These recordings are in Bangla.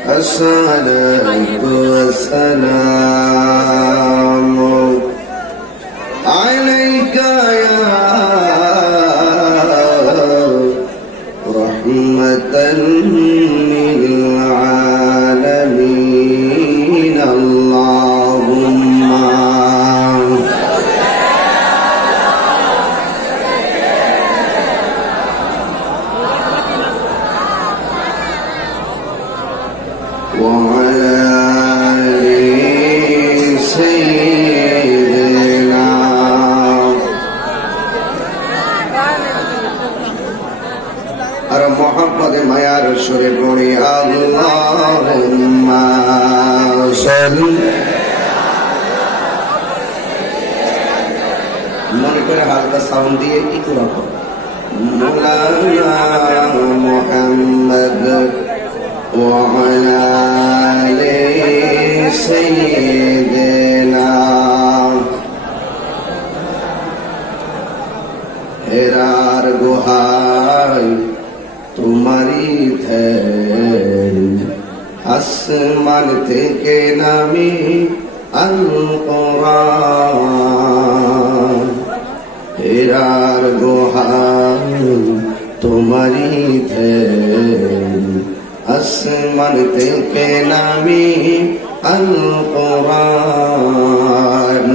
الصلاة والسلام عليك يا رحمة للعالمين اللهم وعلى آل سيدنا আর মোহাম্মদে মায়ার সুরে পড়ি আল্লাহুম্মা সাল্লি মনে করে হালকা সাউন্ড দিয়ে একটু রাখো মাওলানা মুহাম্মদ وعلى آل سيدنا হেরার গুহায় তোমারি ধ্যান আসমান থেকে নামি আল কোরআন হেরার গুহায় তোমারি ধ্যান আসমান থেকে নামি আল কোরআন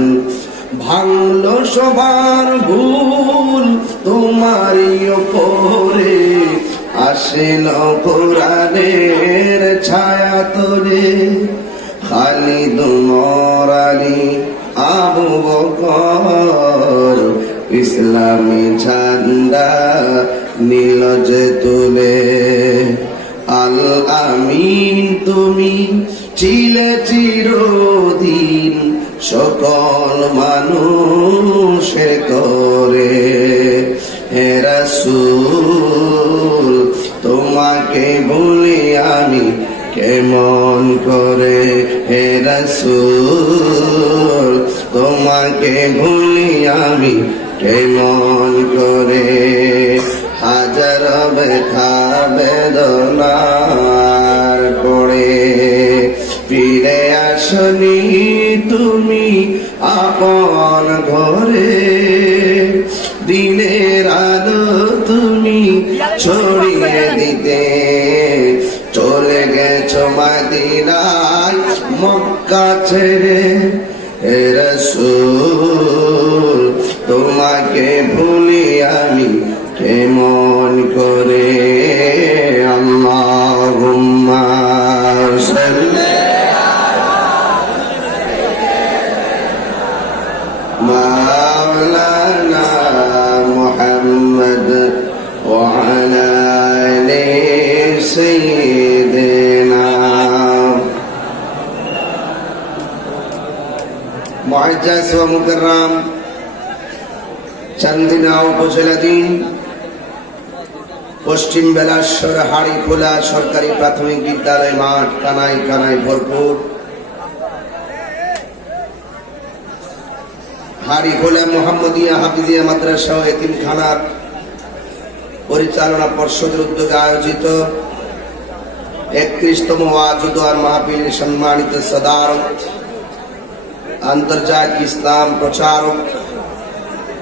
ভাঙলো সবার ভুল তোমারই ওপরে আসিল কোরআনের ছায়া তোরে খালিদ ওমর আলী আবু বকর ইসলামী ঝান্ডা নীল যে তুলে আল আমিন তুমি ছিলে চিরদিন সকল মানুষের করে হে রাসূল তোমাকে বলি আমি কেমন করে হে রাসূল তোমাকে ভুলি আমি কেমন করে হাজার ব্যথা বেদনার পড়ে ফিরে আসনি তুমি আপন ঘরে দিনের আলো তুমি ছড়িয়ে দিতে চলে গেছো মদিনায় মক্কা ছেড়ে হে রাসূল তোমাকে ভুলি আমি কেমন করে আল্লাহুম্মা সাল্লি মাওলানা মুহাম্মদ ওয়া আলা আলি সাইয়্যিদিনা মুআজ্জাজ ওয়া মুকাররাম চান্দিনা উপজেলাধীন পশ্চিম বেলাশ্বর হাড়িখোলা সরকারি প্রাথমিক বিদ্যালয় মাঠ কানায় কানায় ভরপুর হাড়িখোলা মোহাম্মদিয়া হাফিজিয়া মাদ্রাসা ও এতিমখানার পরিচালনা পর্ষদের উদ্যোগে আয়োজিত 31তম ওয়াজ ও দোয়ার মাহফিল সম্মানিত সদারক আন্তর্জাতিক ইসলাম প্রচারক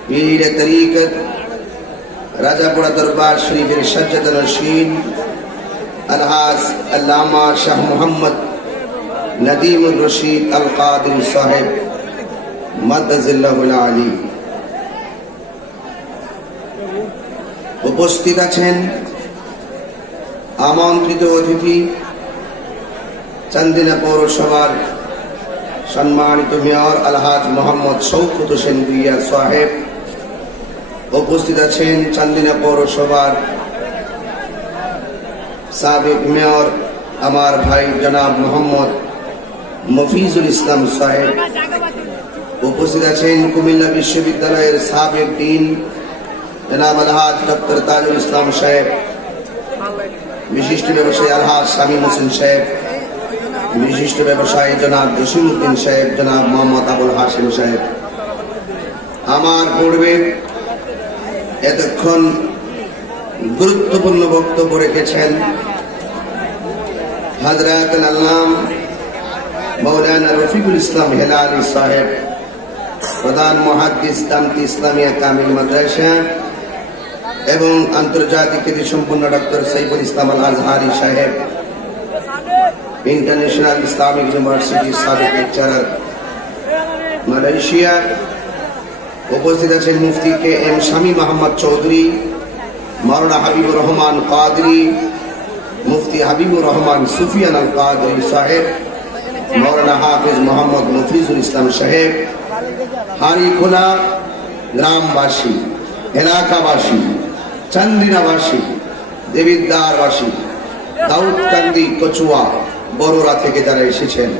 পীর তরিকত রাজাপুরা দরবার শরীফের সজ্জাদ নশীন আলহাজ আল্লামা শাহ মোহাম্মদ নদীমুর রশিদ আল কাদির সাহেব মাদ্দাজিল্লাহুল আলী উপস্থিত আছেন আমন্ত্রিত অতিথি চান্দিনা পৌরসভার সম্মানিত মেয়র আলহাজ মোহাম্মদ শওকত হোসেন ভূঁইয়া সাহেব উপস্থিত আছেন চান্দিনা পৌরসভার সাবেক মেয়র আমার ভাই জনাব মোহাম্মদ মফিজুল ইসলাম সাহেব উপস্থিত আছেন কুমিল্লা বিশ্ববিদ্যালয়ের সাবেক ডিন জনাব আলহাজ ডক্টর তাজুল ইসলাম সাহেব বিশিষ্ট ব্যবসায়ী আলহাজ শামীম হোসেন সাহেব বিশিষ্ট ব্যবসায়ী জনাব জসিমউদ্দিন সাহেব জনাব মোহাম্মদ আবুল হাশিম সাহেব আমার পূর্বে এতক্ষণ গুরুত্বপূর্ণ বক্তব্য রেখেছেন हजरत अल्लाम मौलाना रफीकुल इस्लाम हिलाली साहेब प्रधान मुहाद्दिस दामती इस्लामिया कामिल माद्रासा एवं आंतर्जातिक ख्याति सम्पन्न डॉक्टर सैफुल इस्लाम अल आजहारी साहेब इंटरनेशनल इस्लामिक यूनिवर्सिटी साबिक लेक्चरार मालয়েশিয়া उपस्थित आছেন मुफ्ती के एम शामी मोहम्मद चौधरी मौलाना हबीबुर रहमान कादरी मुफ्ती हबीबुर रहमान सुफियान अल कादरी साहेब मौलाना हाफिज मोहम्मद मुफीजुल इस्लाम साहेब हारीखोला ग्रामवासी एलाकावासी चंदिनावासी देविद्दारवासी दाउदकांदी कचुआ बड़ोरा থেকে যারা এসেছেন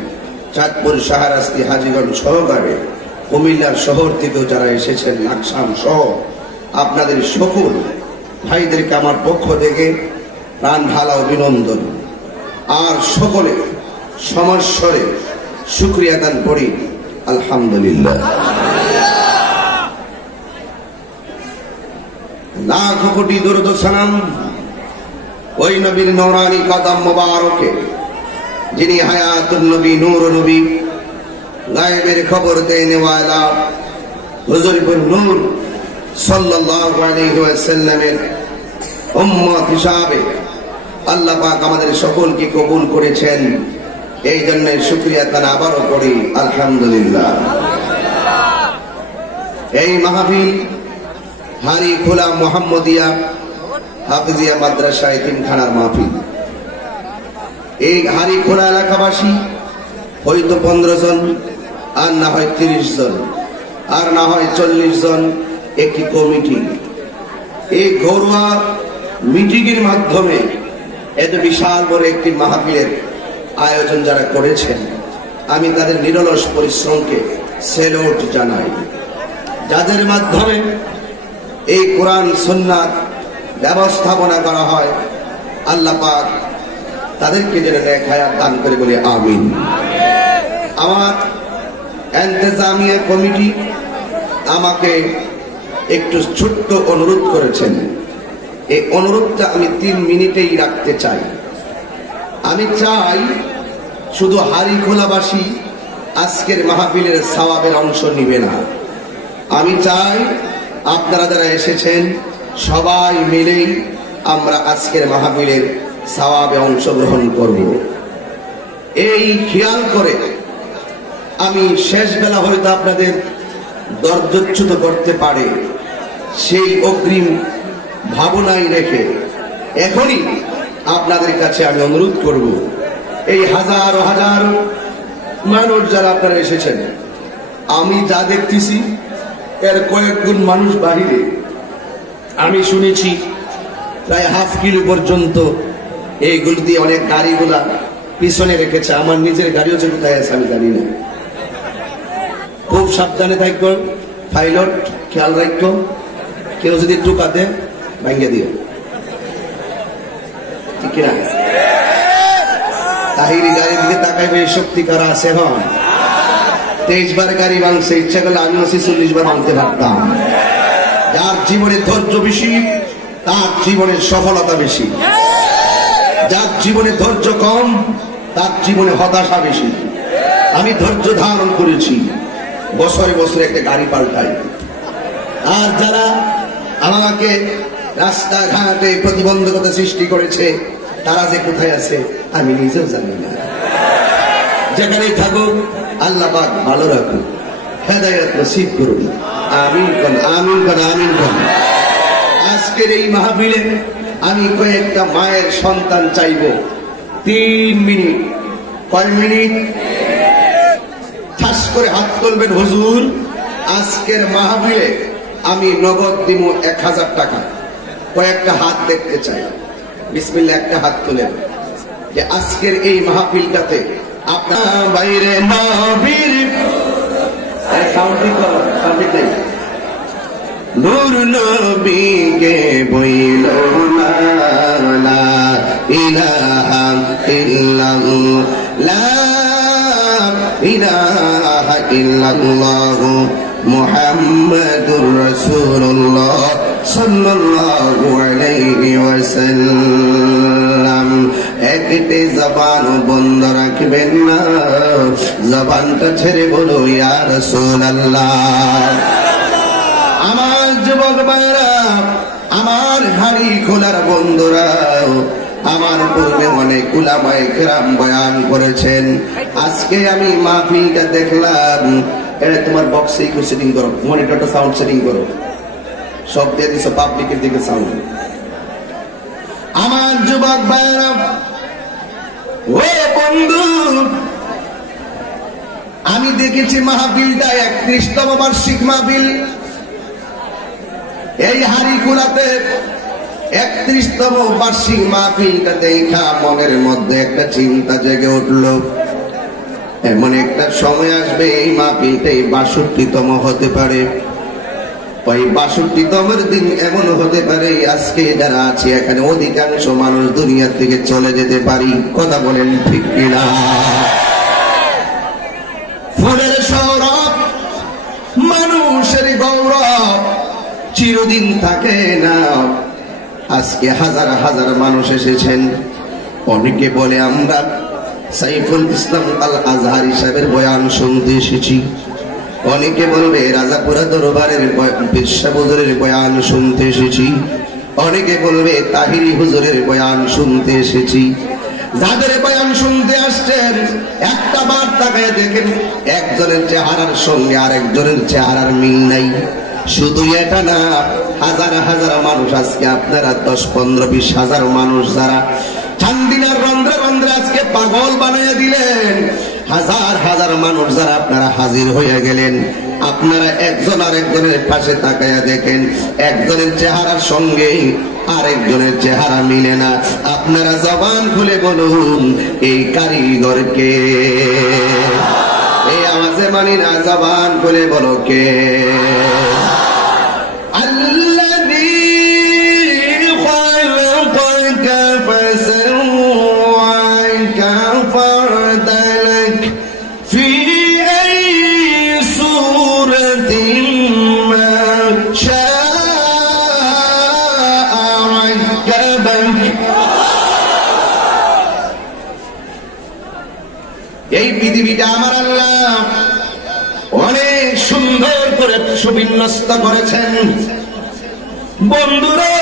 চাঁদপুর শাহরাস্তি হাজীগঞ্জ সহকারে কুমিল্লার শহর থেকে যারা এসেছেন লাকসাম সহ আপনাদের সকল ভাইদেরকে আমার পক্ষ থেকে প্রাণ ঢালা অভিনন্দন আর সকলে সমস্বরে শুকরিয়া দান করি আলহামদুলিল্লাহ। लाख कोटि दुरूद सलाम ওই নবীর নূরানি কদম মোবারকে যিনি হায়াতুন নবী নূর নবী গায়েবের খবর দেনে ওয়ালা হুজুরপুর নূর সাল্লাল্লাহু আলাইহি ওয়াসাল্লামের উম্মত হিসাবে আল্লাহ পাক আমাদের সকলকে কবুল করেছেন এই জন্য শুকরিয়া তার আবারও করি আলহামদুলিল্লাহ। এই মাহফিল হারিখোলা মোহাম্মদিয়া হাফিজিয়া মাদ্রাসা এতিমখানার মাহফিল। এই হারিখোলা এলাকাবাসী হয়তো 15 জন আর না হয় 30 জন আর না হয় 40 জন একটি কমিটি এই ঘরোয়া মিটিং এর মাধ্যমে এত বিশাল বড় একটি মাহফিলের আয়োজন যারা করেছেন আমি তাদের নিরলস পরিশ্রমকে স্যালুট জানাই। যাদের মাধ্যমে এই কোরআন সুন্নাত ব্যবস্থাপনা করা হয় আল্লাহ পাক তাদেরকে যেন নেক হায়াত দান করে বলে আমিন। আমার ইন্তেজামিয়া কমিটি আমাকে একটু ছোট্ট অনুরোধ করেছেন, এই অনুরোধটা আমি 3 মিনিটেই রাখতে চাই। আমি চাই শুধু হারিখোলাবাসী আজকের মাহফিলের সওয়াবের অংশ নিবে না, আমি চাই আপনারা যারা এসেছেন সবাই মিলেই আমরা আজকের মাহফিলের সওয়াবে অংশগ্রহণ করব। এই খেয়াল করে আমি শেষ বেলা হয়তো আপনাদের দর্দচ্যুত করতে পারে সেই অগ্রিম ভাবনাই রেখে এখনই আপনাদের কাছে আমি অনুরোধ করব, এই হাজার হাজার মানুষ যারা আপনারা এসেছেন আমি যা দেখতেছি এর কয়েক গুণ মানুষ বাহিরে। আমি শুনেছি প্রায় হাফ কিলো পর্যন্ত এইগুলো দিয়ে অনেক গাড়িগুলা পিছনে রেখেছে। আমার নিজের গাড়িও যে কোথায় আছে আমি জানি না। খুব সাবধানে থাকবো, পাইলট খেয়াল রাখবো, কেউ যদি টুকাতে ভাঙ্গে দিও, ঠিক না? তাহিরি গাড়ির দিকে তাকাইবে শক্তি করা আছে। হন 23 বার গাড়ি ভাঙছে, ইচ্ছা করলে আমিও 46 বার ভাঙতে পারতাম। যার জীবনে ধৈর্য বেশি তার জীবনের সফলতা বেশি, যার জীবনে ধৈর্য কম তার জীবনে হতাশা বেশি। আমি ধৈর্য ধারণ করেছি, বছরে বছরে একটা গাড়ি পাল্টাই। আর যারা আমাকে রাস্তাঘাটে প্রতিবন্ধকতা সৃষ্টি করেছে তারা যে কোথায় আছে আমি নিজেও জানি না। যেখানেই থাকুক আল্লাহ পাক ভালো রাখুন, হেদায়েত নসিব করুন। আমিন কোন আমিন কোন আমিন কোন। আজকের এই মাহফিলে আমি কয়েকটা মায়ের সন্তান চাইব 3 মিনিট। কয় মিনিট? ঠাস করে হাত তুলবেন হুজুর। আজকের মাহফিলে আমি নগদ দিব 1000 টাকা। কয়েকটা হাত দেখতে চাই, বিসমিল্লাহ। একটা হাত তুলেন যে আজকের এই মাহফিলটাতে আপনার বাইরে নবীর নূর নবীকে বইল না লা ইলাহা ইল্লাল্লাহ লা ইলাহা ইল্লাল্লাহ মুহাম্মাদুর রাসূলুল্লাহ সাল্লাল্লাহু আলাইহি ওয়াসাল্লাম। এক কেটে জবান বন্ধ রাখবেন না, জবানটা ছেড়ে বলো ইয়া রাসূলুল্লাহ। আমার যুবক ভাইরা, আমার হাড়ি খোলার বন্ধুরা, আমার পূর্বে অনেক উলামায়ে কেরাম বয়ান করেছেন। আজকে আমি মাহফিলটা দেখলাম, এটা তোমার বক্সে একটু সেটিং করো, মনিটরটা সাউন্ড সেটিং করো, সব দিয়ে দিছো পাবলিকের দিকে সাউন্ড। আমার যুবক ভাইরা, ও বন্ধু, আমি দেখেছি মাহফিলটা 31তম বার্ষিক মাহফিল। এই হারিকুলাতে 31তম বার্ষিক মাহফিলটা দেখা মনের মধ্যে একটা চিন্তা জেগে উঠল। এমন একটা সময় আসবে এই মাহফিলটাই 62তম হতে পারে। ওই 62তমের দিন এমন হতে পারে আজকে যারা আছে এখানে অধিকাংশ মানুষ দুনিয়া থেকে চলে যেতে পারি। কথা বলেন ঠিক কিনা? ফুলের সৌরভ, মানুষের গৌরব চিরদিন থাকে না। আজকে হাজার হাজার মানুষ এসেছেন। অনেকে বলে আমরা সাইফুল ইসলাম আল আজহারি সাহেবের বয়ান শুনতে এসেছি, অনেকে বলবে রাজাপুরা দরবারের বিরসা হুজুরের বয়ান শুনতে এসেছি, অনেকে বলবে তাহিরি হুজুরের বয়ান শুনতে এসেছি। যাদের বয়ান শুনতে আসছেন একটা বার তাকায় দেখেন একজনের চেহারার সঙ্গে আরেকজনের চেহারার মিল নাই। শুধু এটা না, হাজার হাজার মানুষ আজকে আপনারা 10-15-20 হাজার মানুষ যারা চান্দিনার রন্ধ্রে রন্ধ্রে আজকে পাগল বানিয়ে দিলেন, হাজার হাজার মানুষ যারা আপনারা হাজির হয়ে গেলেন, আপনারা একজন আরেকজনের পাশে তাকায়া দেখেন একজনের চেহারার সঙ্গে আরেকজনের চেহারা মিলে না। আপনারা জবান খুলে বলুন এই কারিগরকে, এই আওয়াজে মানি না, জবান খুলে বলো কে? এই পৃথিবীটা আমার আল্লাহ অনেক সুন্দর করে সুবিন্যস্ত করেছেন। বন্ধুরা,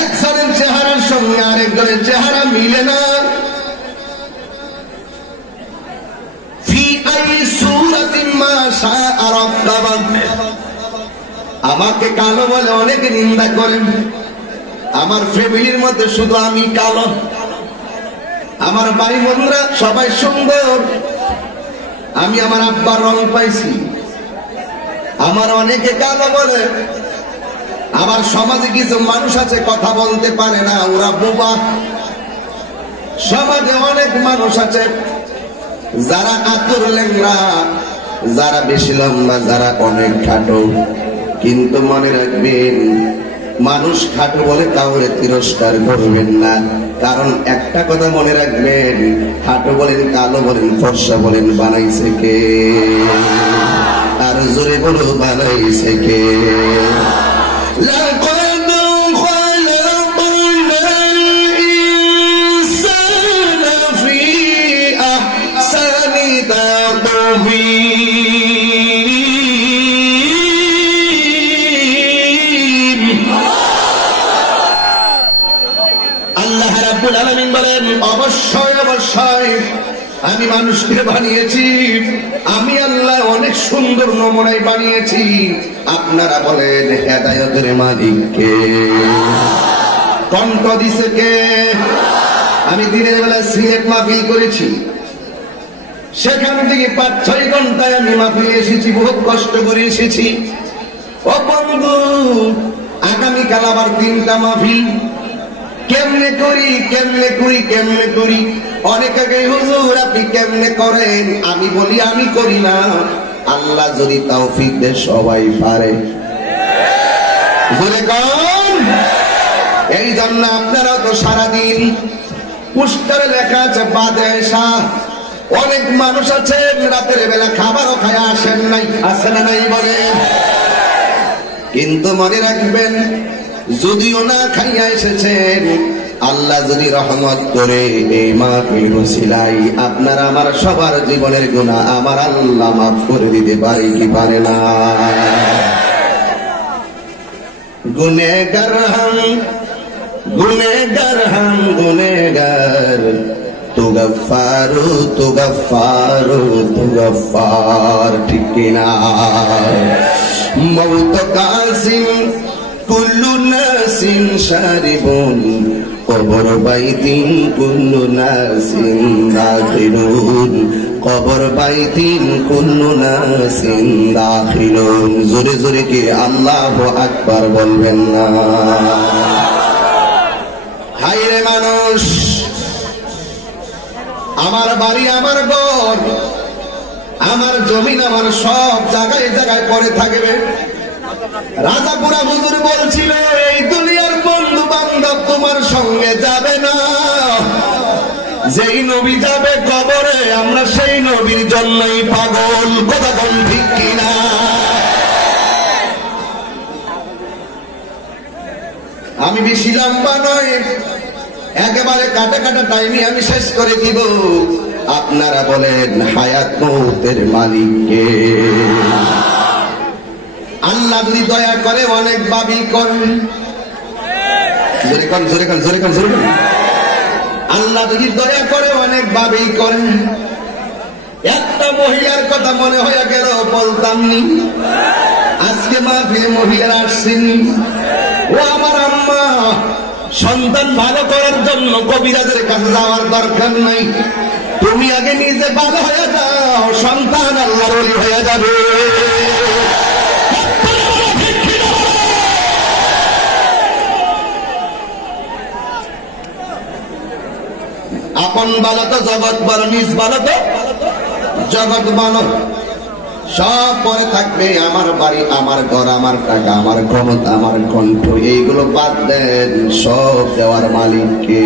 একজনের চেহারার সঙ্গে আরেকজনের চেহারা মিলে না। আমাকে কালো বলে অনেকে নিন্দা করেন। আমার ফ্যামিলির মধ্যে শুধু আমি কালো, আমার ভাই বোনরা সবাই সুন্দর। আমি আমার আব্বার রং পাইছি। আমার অনেকে কালো বলে। আমার সমাজে কিছু মানুষ আছে কথা বলতে পারে না, ওরা বোবা। সমাজে অনেক মানুষ আছে যারা আতর লেংরা, যারা বেশি লম্বা, যারা অনেক খাটো। কিন্তু মনে রাখবেন, মানুষ খাটো বলে কাউরে তিরস্কার করবেন না। কারণ একটা কথা মনে রাখবেন, খাটো বলেন, কালো বলেন, ফর্সা বলেন, বানাইছে কে? আর জোরে বলো বানাইছে কে? অবশ্যই অবশ্যই আমি মানুষকে বানিয়েছি, আমি আল্লাহ অনেক সুন্দর নমুনায় বানিয়েছি। আপনারা বলেন হেদায়েতের মালিক কে? কণ্ঠ দিছে কে? আমি দিনের বেলা সিলেট মাহফিল করেছি, সেখান থেকে 5-6 ঘন্টায় আমি মাহফিলে এসেছি, বহুত কষ্ট করে এসেছি। ও বন্ধু, আগামীকাল আবার 3টা মাহফিল। কেমনে করি কেমনে করি কেমনে করি? অনেক আগে হুজুর আপনি কেমনে করেন? আমি বলি আমি করি না, আল্লাহ যদি তৌফিক দেয় সবাই পারে। এই জন্য আপনারা তো সারাদিন পোস্টারে লেখা আছে বাদেশা। অনেক মানুষ আছে রাতের বেলা খাবারও খায় আসেন নাই, আসে না নাই বলে। কিন্তু মনে রাখবেন, যদিও না খাইয়া এসেছেন, আল্লাহ যদি রহমত করে এই মাহফিল ওসিলাই আপনার আমার সবার জীবনের গুনাহ আমার আল্লাহ মাফ করে দিতে পারে কি পারে না? গুনেগার হাম গুনেগার তু গফফার ঠিক কিনা? মওত কাসিম কুল্লু নাসিন শারিবুন কবর বাইতিন কুল্লু নাসিন দাখিলুন কবর বাইতিন কুল্লু নাসিন দাখিলুন। জোরে জোরে কি আল্লাহু আকবার বলবেন না? হায়রে মানুষ, আমার বাড়ি আমার ঘর আমার জমিন আমার সব জায়গায় জায়গায় পড়ে থাকবে। রাজাপুরা হুজুর বলছিল এই দুনিয়ার বন্ধু বান্ধব তোমার সঙ্গে যাবে না, যেই নবী যাবে কবরে আমরা সেই নবীর জন্যই পাগল। কথা কোন ঠিক কিনা? আমি বেশি লম্বা নয়, একেবারে কাটা কাটা টাইমে আমি শেষ করে দিব। আপনারা বলেন হায়াত মৌতের মালিককে? আল্লাহ যদি দয়া করে অনেক বাবিল করে, আল্লাহ যদি দয়া করে অনেক বাবিল করে। একটা মহিলার কথা মনে হয়ে গেল বলতাম নি, আজকে মাহফিলে মহিলারা আসছেনি। ও আমার আম্মা, সন্তান ভালো করার জন্য কবিরাজের কাছে যাওয়ার দরকার নাই, তুমি আগে নিজে ভালো হয়ে যাও, সন্তান আল্লাহর ওলি হয়ে যাবে। আপন ভালো তো জগৎ ভালো, নিজ ভালো তো জগৎ ভালো। সব পরে থাকবে আমার বাড়ি আমার ঘর আমার টাকা আমার ক্ষমতা আমার কণ্ঠ, এইগুলো বাদ দেন, সব দেওয়ার মালিককে।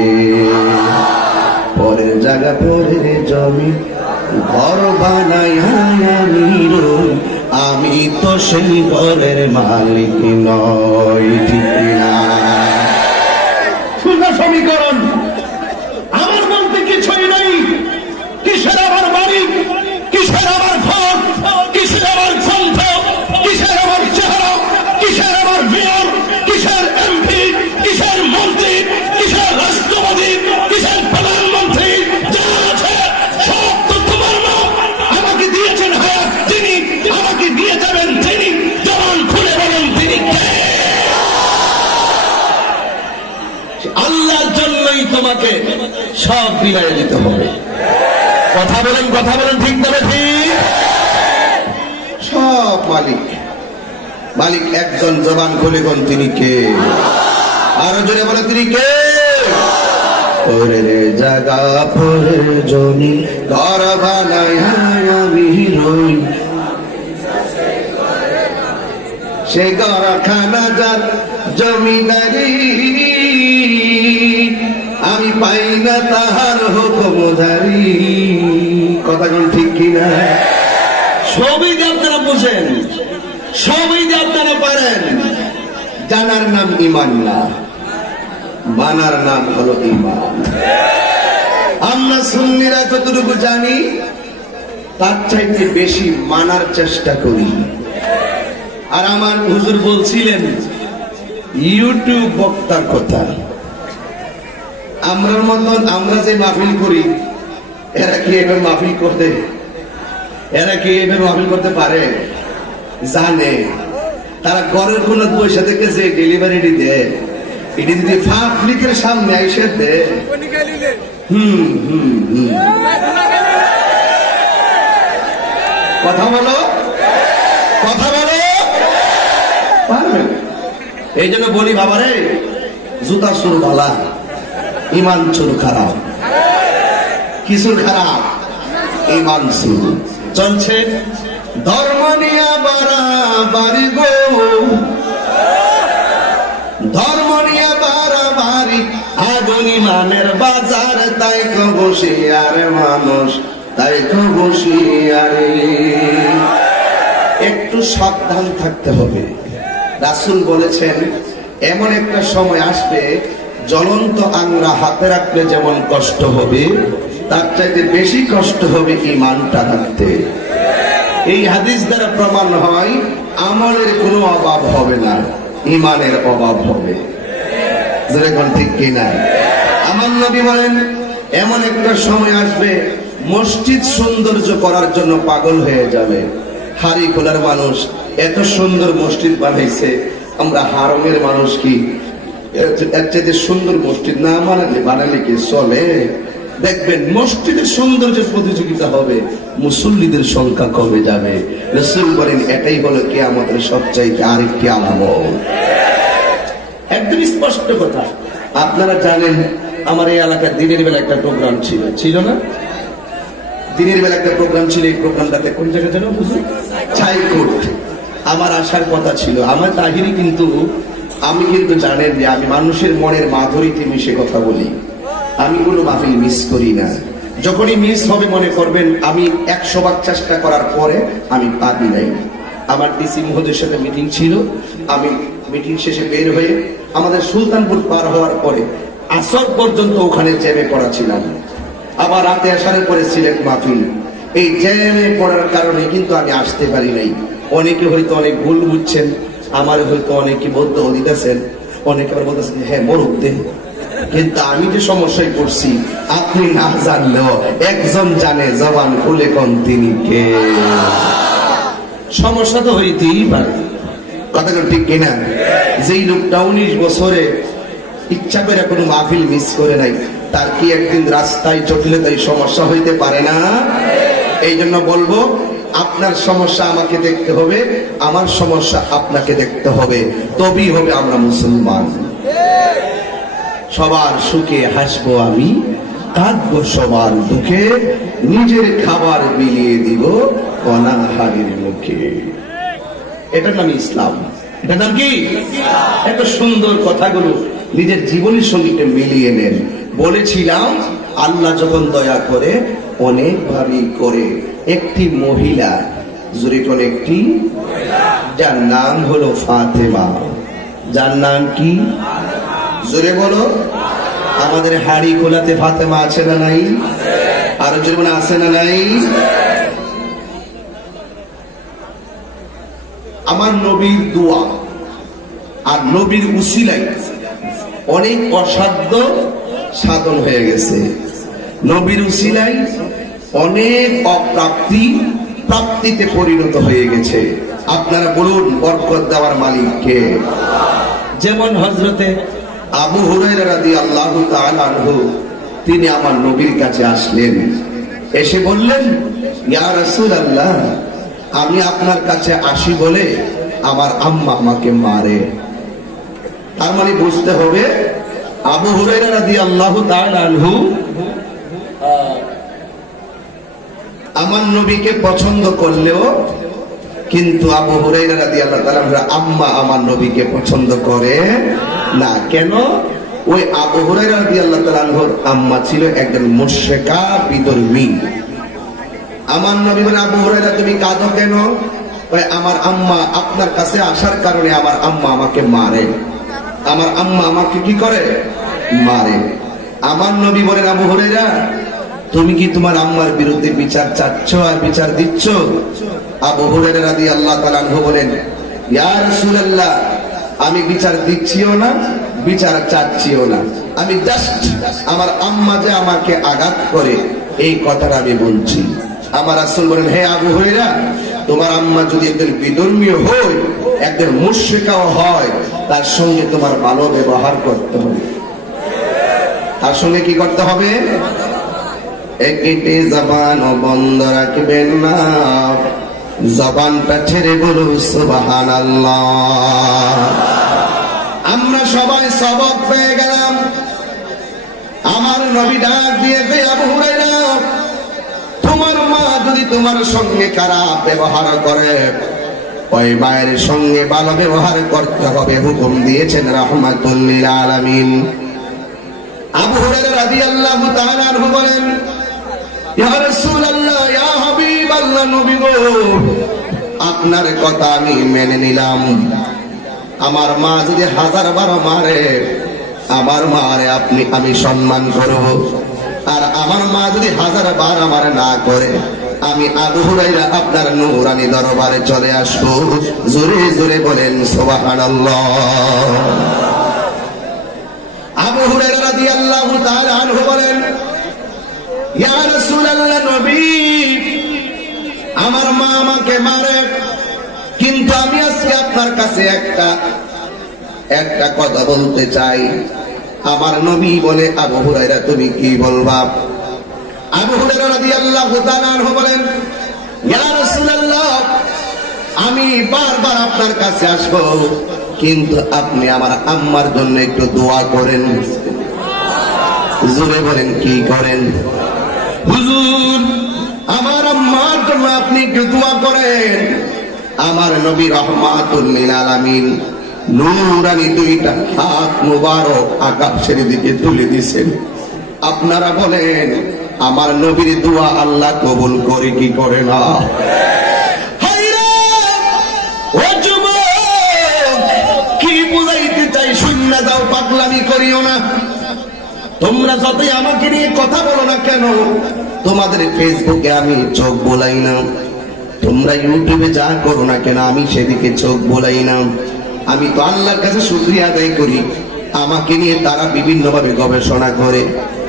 পরের জায়গা পরের জমি ঘর বানাই আমি তো সেই ঘরের মালিক নয়, ঠিক না? সুন্দর সমীকরণ। আমার বলতে কিছুই নাই, কিসের আমার বাড়ি, কিসের আমার ঘর, কিসের আমার গ্রন্থ, কিসের আমার চেহারা, কিসের আমার মেয়র, কিসের এমপি, কিসের মন্ত্রী, কিসের রাষ্ট্রপতি, কিসের প্রধানমন্ত্রী, যা আছে সব তো তোমার না। আমাকে দিয়েছেন হায়াত তিনি, আমাকে দিয়ে যাবেন তিনি। জবান খুলে বলেন তিনি কে? আল্লাহর জন্যই তোমাকে সব বিলাই দিতে হবে। কথা বলেন ঠিক তবে ঠিক। সব মালিক, মালিক একজন, জবান খুলে কোন তিনি কে? আরো জোরে বলে তিনি কে? পরের জায়গা পরের জমি ঘর বানাই আমি রই, সে ঘরখানা যার জমিদারি, আমি পাই না তাহার হুকুমদারি। কথা কোন ঠিক কিনা? সবই যে আপনারা বুঝেন, সবই যে আপনারা পারেন। জানার নাম ইমান না, মানার নাম হলো ইমান। আমরা সুন্নিরা যতটুকু জানি তার চাইতে বেশি মানার চেষ্টা করি। আর আমার হুজুর বলছিলেন ইউটিউব বক্তার কথা, আমরার মতন আমরা যে মাহফিল করি এরা কি এভাবে মাহফিল করতে, এরা কি এভাবে মাহফিল করতে পারে? জানে তারা ঘরের কোন পয়সা থেকে যে ডেলিভারি দেয়, এটি যদি পাবলিকের সামনে এসে দেয়, কথা বলো পারবে। এই জন্য বলি বাবারে, জুতা চুর ভালা, ইমান চুর খারাপ। কিছুর খারাপ? ইমান চুর। চলছে ধর্ম নিয়া বাড়াবাড়ি গো, ধর্ম নিয়া বাড়াবাড়ি, আগুন ইমানের বাজার, তাই তো বসিয়ার মানুষ, তাই তো বসিয়ারে। একটু সাবধান থাকতে হবে। রাসূল বলেছেন এমন একটা সময় আসবে জ্বলন্ত আংরা হাতে রাখলে যেমন কষ্ট হবে, তার চাইতে বেশি কষ্ট হবে ঈমানটা রাখতে। এই হাদিস দ্বারা প্রমাণ হয় আমলের কোনো অভাব হবে না, ঈমানের অভাব হবে। যেরকম ঠিক কিনা? আমার নবী বলেন এমন একটা সময় আসবে মসজিদ সৌন্দর্য করার জন্য পাগল হয়ে যাবে। হাড়ি খোলার মানুষ এত সুন্দর মসজিদ বানাইছে, আমরা হারমের মানুষ কি এর চাইতে সুন্দর মসজিদ না বানালে কি চলে? দেখবেন মসজিদের সৌন্দর্যের প্রতিযোগিতা হবে, মুসল্লিদের সংখ্যা কমে যাবে। রাসূল বলেন এটাই হলো কিয়ামতের সবচাইতে আরেকটি আলামত। একদম স্পষ্ট কথা। আপনারা জানেন আমার এই এলাকার দিনের বেলা একটা প্রোগ্রাম ছিল না? দিনের বেলা একটা প্রোগ্রাম ছিল। এই প্রোগ্রামটাতে কোন জায়গা যেন বুঝুন, ছাইকোট। আমার আসার কথা ছিল। আমার তাহিরি কিন্তু আমি কিন্তু জানেন যে আমি মানুষের মনের মাধুরীতে মিশে কথা বলি। আমি কোনো মাহফিল মিস করি না। যখনই মিস হবে মনে করবেন আমি 100 ভাগ চেষ্টা করার পরে আমি পারি নাই। আমার ডিসি মহোদয়ের সাথে মিটিং ছিল। আমি মিটিং শেষে বের হয়ে আমাদের সুলতানপুর পার হওয়ার পরে আসর পর্যন্ত ওখানে জ্যামে পড়া ছিলাম। আবার রাতে আসার পরে সিলেট মাহফিল। এই জ্যামে পড়ার কারণে কিন্তু আমি আসতে পারি নাই। অনেকে হয়তো অনেক ভুল বুঝছেন, আমার হয়তো অনেকে বদ্ধ দিতেছেন, অনেকে আবার বলতেছেন হ্যাঁ মরুক দেন। কিন্তু আমি যে সমস্যায় পড়ছি আপনি না জানলেও একজন জানে, জবান খুলে কোন তিনি কে। সমস্যা তো হইতেই পারে, কথাটা ঠিক কিনা? যেই লোকটা 19 বছরে ইচ্ছা করে কোনো মাহফিল মিস করে নাই, তার কি একদিন রাস্তায় জটিলতায় সমস্যা হইতে পারে না? এই জন্য বলবো আপনার সমস্যা আমাকে দেখতে হবে, আমার সমস্যা আপনাকে দেখতে হবে, তবেই হবে আমরা মুসলমান। সবার সুখে হাসবো আমি, কাঁদবো সবার দুঃখে, নিজের খাবার বিলিয়ে দিব অনাহারের মুখে। এটার নাম ইসলাম। এটার নাম কি? এত সুন্দর কথাগুলো নিজের জীবনের সঙ্গে মিলিয়ে নেন। বলেছিলাম আল্লাহ যখন দয়া করে অনেক ভাবে করে একটি মহিলা, জোরে কোন একটি, যার নাম হলো ফাতেমা। যার নাম কি? জোরে বলো। আমাদের হাড়ি খোলাতে ফাতেমা আছে না নাই? আরো জোরে বলে আছে না নাই? আমার নবীর দোয়া আর নবীর উসিলায় অনেক অসাধ্য সাধন হয়ে গেছে। নবীর উসিলায় অনেক অপ্রাপ্তি প্রাপ্তিতে পরিণত হয়ে গেছে। আপনারা বলুন বরকত দেওয়ার মালিক কে? যেমন হযরতে আবু হুরায়রা রাদিয়াল্লাহু তাআলা আনহু, তিনি আমার নবীর কাছে আসলেন, এসে বললেন ইয়া রাসূলুল্লাহ, আমি আপনার কাছে আসি বলে আমার আম্মা আমাকে মারে। তার মানে বুঝতে হবে আবু হুরায়রা রাদিয়াল্লাহু তাআলা আনহু আমার নবীকে পছন্দ করলেও কিন্তু আবু হুরায়রা রাদিয়াল্লাহু তাআলা আম্মা আমার নবীকে পছন্দ করে না। কেন? ওই আবু হুরায়রা রাদিয়াল্লাহু তাআলা আনহুর আম্মা ছিল একজন মুশরিকা বিধর্মী। আমার নবী বলেন আবু হুরায়রা তুমি কাঁদো কেন? আমার আম্মা আপনার কাছে আসার কারণে আমার আম্মা আমাকে মারে। আমার আম্মা আমাকে কি করে? মারে। আমার নবী বলেন আবু হুরায়রা তুমি কি তোমার আম্মার বিরুদ্ধে বিচার চাচ্ছ আর বিচার দিচ্ছ? আবু হুরায়রা রাদিয়াল্লাহু তাআলা আনহু বলেন ইয়া রাসূলুল্লাহ, আমি বিচার দিচ্ছিও না বিচার চাচ্ছিও না, আমি জাস্ট আমার আম্মা যে আমাকে আঘাত করে এই কথাটা আমি বলছি। আমার রাসূল বলেন হে আবু হুরায়রা, তোমার আম্মা যদি একজন বিধর্মী হয়, একজন মুশরিকাও হয়, তার সঙ্গে তোমার ভালো ব্যবহার করতে হবে। তার সঙ্গে কি করতে হবে? একটি জবান বন্ধ রাখবেন না, জবানটা ছেড়ে বলুন সুবহানাল্লাহ। আমরা সবাই সবক পেয়ে গেলাম। আমার নবী ডাক দিয়েছে আবু হুরায়রা, তোমার মা যদি তোমার সঙ্গে খারাপ ব্যবহার করে, ওই মায়ের সঙ্গে ভালো ব্যবহার করতে হবে, হুকুম দিয়েছেন রাহমাতুল লিল আলামিন। আবু হুরায়রা রাদিয়াল্লাহু তাআলা আনহু বলেন ইয়া রাসূলুল্লাহ, ইয়া হাবিবাল্লাহ, নবী গো, আপনার কথা আমি মেনে নিলাম। আমার মা যদি 1000 বার মারে, আমার মারে আমি সম্মান করব, আর আমার মা যদি 1000 বার আমার না করে, আমি আবু হুরায়রা আপনার নূরানি দরবারে চলে আসবো। জোরে জোরে বলেন সুবহানাল্লাহ। আবু হুরায়রা রাদিয়াল্লাহু তাআলা আনহু বলেন, ইয়া রাসূলুল্লাহ, নবী, আমার মা আমাকে মারে, কিন্তু আমি আজকে আপনার কাছে একটা কথা বলতে চাই। আমার নবী বলে, আবু হুরায়রা তুমি কি বলবা? আবু হুরায়রা রাদিয়াল্লাহু তাআলা আনহু বলেন, ইয়া রাসূলুল্লাহ, আমি বারবার আপনার কাছে আসবো, কিন্তু আপনি আমার আম্মার জন্য একটু দোয়া করেন। জোরে বলেন, কি করেন? হুজুর, আমার আম্মার জন্য আপনি একটু দোয়া করেন। আমার নবী রাহমাতুল লিল আলামিন নূরানি 2টা হাত মুবারক আকাশের দিকে তুলে দিয়েছেন। আপনারা বলেন, আমার নবীর দোয়া আল্লাহ কবুল করে কি করে না? কি বুঝাইতে চাই শুননা যাও, পাগলামি করিও না। তোমরা যতই আমাকে নিয়ে কথা বলো না কেন, তোমাদের ফেসবুকে আমি চোখ বোলাই না, তোমরা ইউটিউবে যা করো না কেন, আমি সেদিকে চোখ বোলাই না। আমি তো আল্লাহর কাছে শুকরিয়া আদায় করি, আমাকে নিয়ে তারা বিভিন্ন ভাবে গবেষণা করে,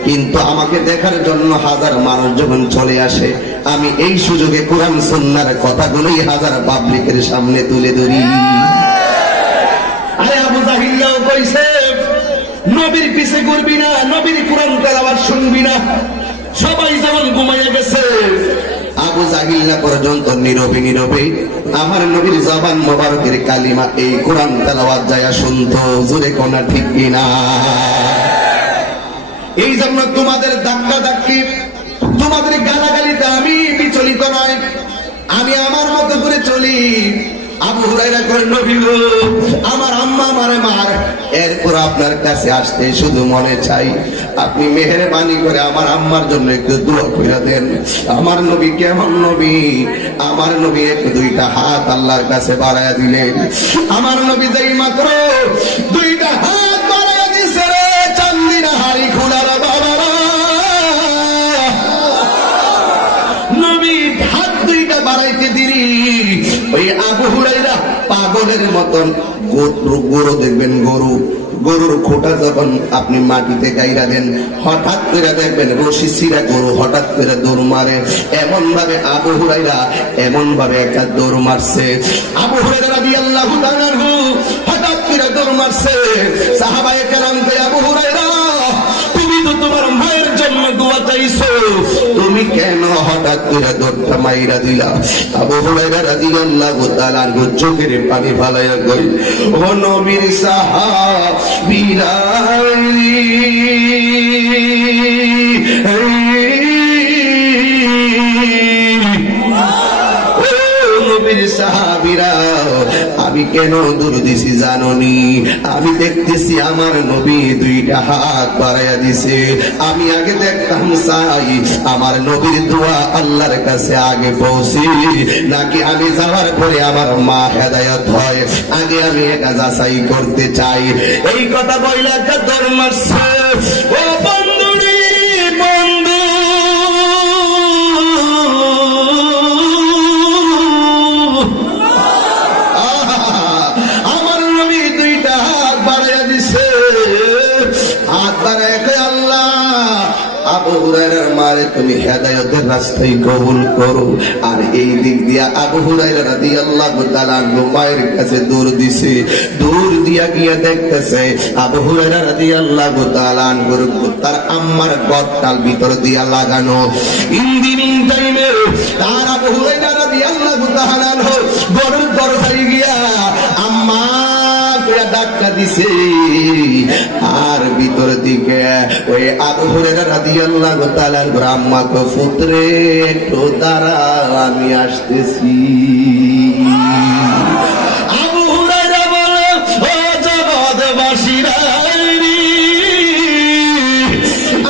কিন্তু আমাকে দেখার জন্য 1000 মানুষ যখন চলে আসে, আমি এই সুযোগে কোরআন সুন্নাহর কথাগুলোই 1000 পাবলিকের সামনে তুলে ধরি। আরে আবু জাহিল্লাও কইছে, নবীর পিছে ঘুরবি না, নবীর কোরআন তেলাওয়াত শুনবি না। সবাই যেমন ঘুমাইয়া গেছে, আবু জাহিল্লা পর্যন্ত নীরবে নীরবে আমার নবীর জবান মোবারকের কালিমা এই কোরআন তেলাওয়াত যায় শুনতো। জোরে কোনা ঠিক কিনা? এই জন্য তোমাদের ধাক্কা ধাক্কি, তোমাদের গালাগালিতে আমি বিচলিত নয়, আমি আমার মতো করে চলি। আবু হুরায়রা কয়, নবী গো, আমার আম্মা আমারে মার, এরপর আপনার কাছে আসতে শুধু মনে চাই, আপনি মেহেরবানি করে আমার আম্মার জন্য একটু দোয়া করে দেন। আমার নবী কেমন নবী? আমার নবী একটু 2টা হাত আল্লাহর কাছে বাড়াইয়া দিলেন। আমার নবী যেই মাত্র 2টা হাত বাড়াইয়া দিছে, রে চান্দিনা হাড়ি খোলার বাবা, নবী হাত 2টা বাড়াইতে দিলি, ওই আবু হুরায়রা পাগলের মতন গরু দেখবেন, গরুর খোটা যখন আপনি মাটিতে গাইরা দেন, হঠাৎ করে দেখবেন রশি ছিঁড়া গরু হঠাৎ করে দৌড় মারে। এমন ভাবে আবু হুরায়রা এমন ভাবে একটা দৌড় মারছে। আবু হুরায়রা রাদিয়াল্লাহু তাআলা আনহু হঠাৎ করে দৌড় মারছে। সাহাবায়ে কেরাম কয়, আবু হুরায়রা, তুমি তো তোমার মায়ের জন্য দোয়া চাইছো, তুমি কেন হঠাৎ করে দৌড়টা মাইরা দিলা? আবু হুরায়রা রাদিয়াল্লাহু তাআলা আনহু চোখের পানি ফালাইয়া কই, ও নবীর সাহাবীরা, সাহাবীরা, আমি কেন দৌড় দিছি জানোনি? আমি দেখতেছি আমার নবী 2টা হাত বাড়াইয়া দিছে। আমি আগে দেখতাম চাই আমার নবীর দোয়া আল্লাহর কাছে আগে পৌঁছি, নাকি আমি যাওয়ার পরে আমার মা হেদায়েত হয়, আগে আমি এটা যাচাই করতে চাই। এই কথা বইলা একটা দৌড় মারছে। ও বন্ধুরি, বন্ধু, আমার নবী 2টা হাত বাড়াইয়া দিছে। হাত বাড়াইয়া কয়, আল্লাহ, আবু হুরায়রার মারে তুমি হেদায়েতের রাস্তায় কবুল করো। আর এই দিক দিয়া আবু হুরায়রা রাদিয়াল্লাহু তাআলা আনহু মায়ের কাছে দৌড় দিছে। দৌড় দিয়া গিয়া দেখতেছে আবু হুরায়রা রাদিয়াল্লাহু তাআলা আনহু তার আম্মার গর্তাল ভিতর দিয়া লাগানো। ইন্দিমিন টাইমে তার আবু হুরায়রা রাদিয়াল্লাহু তাআলা আনহু গরুর দরজায় গিয়া আম্মা ডাক্কা দিছে। আর ভিতর দিকে ওই আবু হুরায়রা রাদিয়াল্লাহু তাআলা আম্মা কো, পুত্রে একটু দাঁড়া, আমি আসতেছি। আবু হুরায়রা বলে, ও জগৎবাসীরা,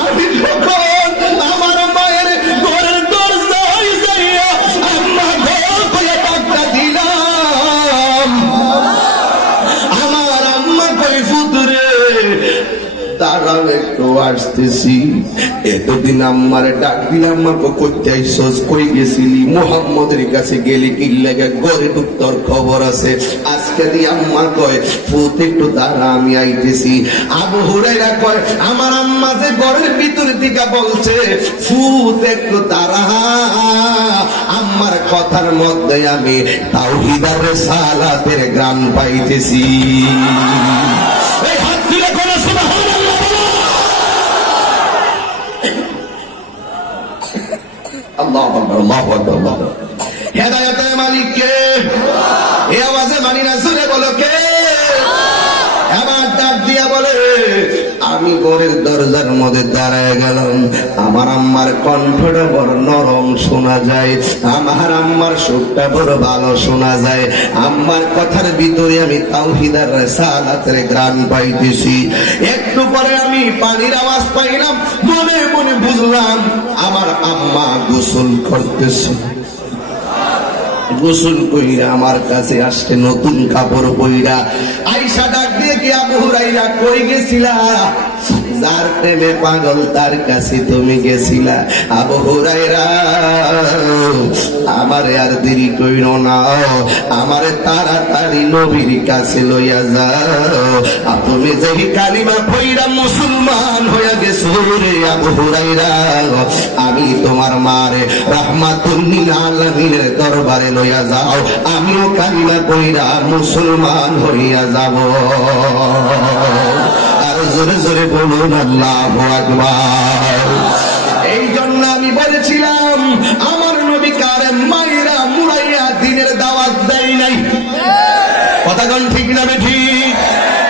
আমি যখন আমার মায়ের ঘরের দরজায় যাইয়া আম্মা গো কইয়া ডাক্কা দিলাম, আমার আম্মা কই, পুত্রে তারাও একটু আসতেছি। এতদিন আমার ডাক দিলাম, আমাকে করতে আইসস, কই গেছিলি? মুহাম্মদের কাছে গেলি কি লাগে? গড়ে তোর খবর আছে। আজকে দিয়ে আম্মা কয় ফুত একটু দাঁড়া, আমি আইতেছি। আবু হুরায়রা কয় আমার আম্মা যে ঘরের ভিতর দিকে বলছে ফুত একটু দাঁড়া, আম্মার কথার মধ্যে আমি তাওহীদের রিসালাতের গ্রাম পাইতেছি। এই হাত তুলে কোন সুবহানাল্লাহ। আল্লাহু আকবার, আল্লাহু আকবার, আল্লাহু আকবার। হেদায়েতের মালিক কে? এই আওয়াজে মানি না, জোরে বলো কে? আমার ডাক দিয়া বলে আমি ঘরের দরজার মধ্যে দাঁড়ায় গেলাম। আমার আম্মার কণ্ঠটা বড় নরম শোনা যায়, আমার আম্মার সুরটা বড় ভালো শোনা যায়। আম্মার কথার ভিতরে আমি তাওহীদের রিসালাতের গ্রাণ পাইতেছি। একটু পরে আমি পানির আওয়াজ পাইলাম, মনে মনে বুঝলাম আমার আম্মা গোসল করতেছে। গোসল কইরা আমার কাছে আসছে নতুন কাপড় পইরা। আয়েশা ডাক দিয়ে কি আবু হুরায়রা কই গেছিলা? যার প্রেমে পাগল তার কাছে তুমি গেছিলা। আবু হুরায়রা আমারে আর দেরি কইরো না, আমারে তাড়াতাড়ি নবীর কাছে লইয়া যাও। তুমি যেই কালিমা পইরা মুসলমান হইয়া গেছো রে আবু হুরায়রা, আমি তোমার মারে রাহমাতুল লিল আলামিনের দরবারে লইয়া যাও, আমিও কালিমা পইরা মুসলমান হইয়া যাব। আর জোরে জোরে বলুন আল্লাহু আকবার। এই জন্য আমি বলেছিলাম আমার নবী কারে মাইরা মুড়াইয়া দিনের দাওয়াত দেয় নাই। কথা কোন ঠিক না ঠিক?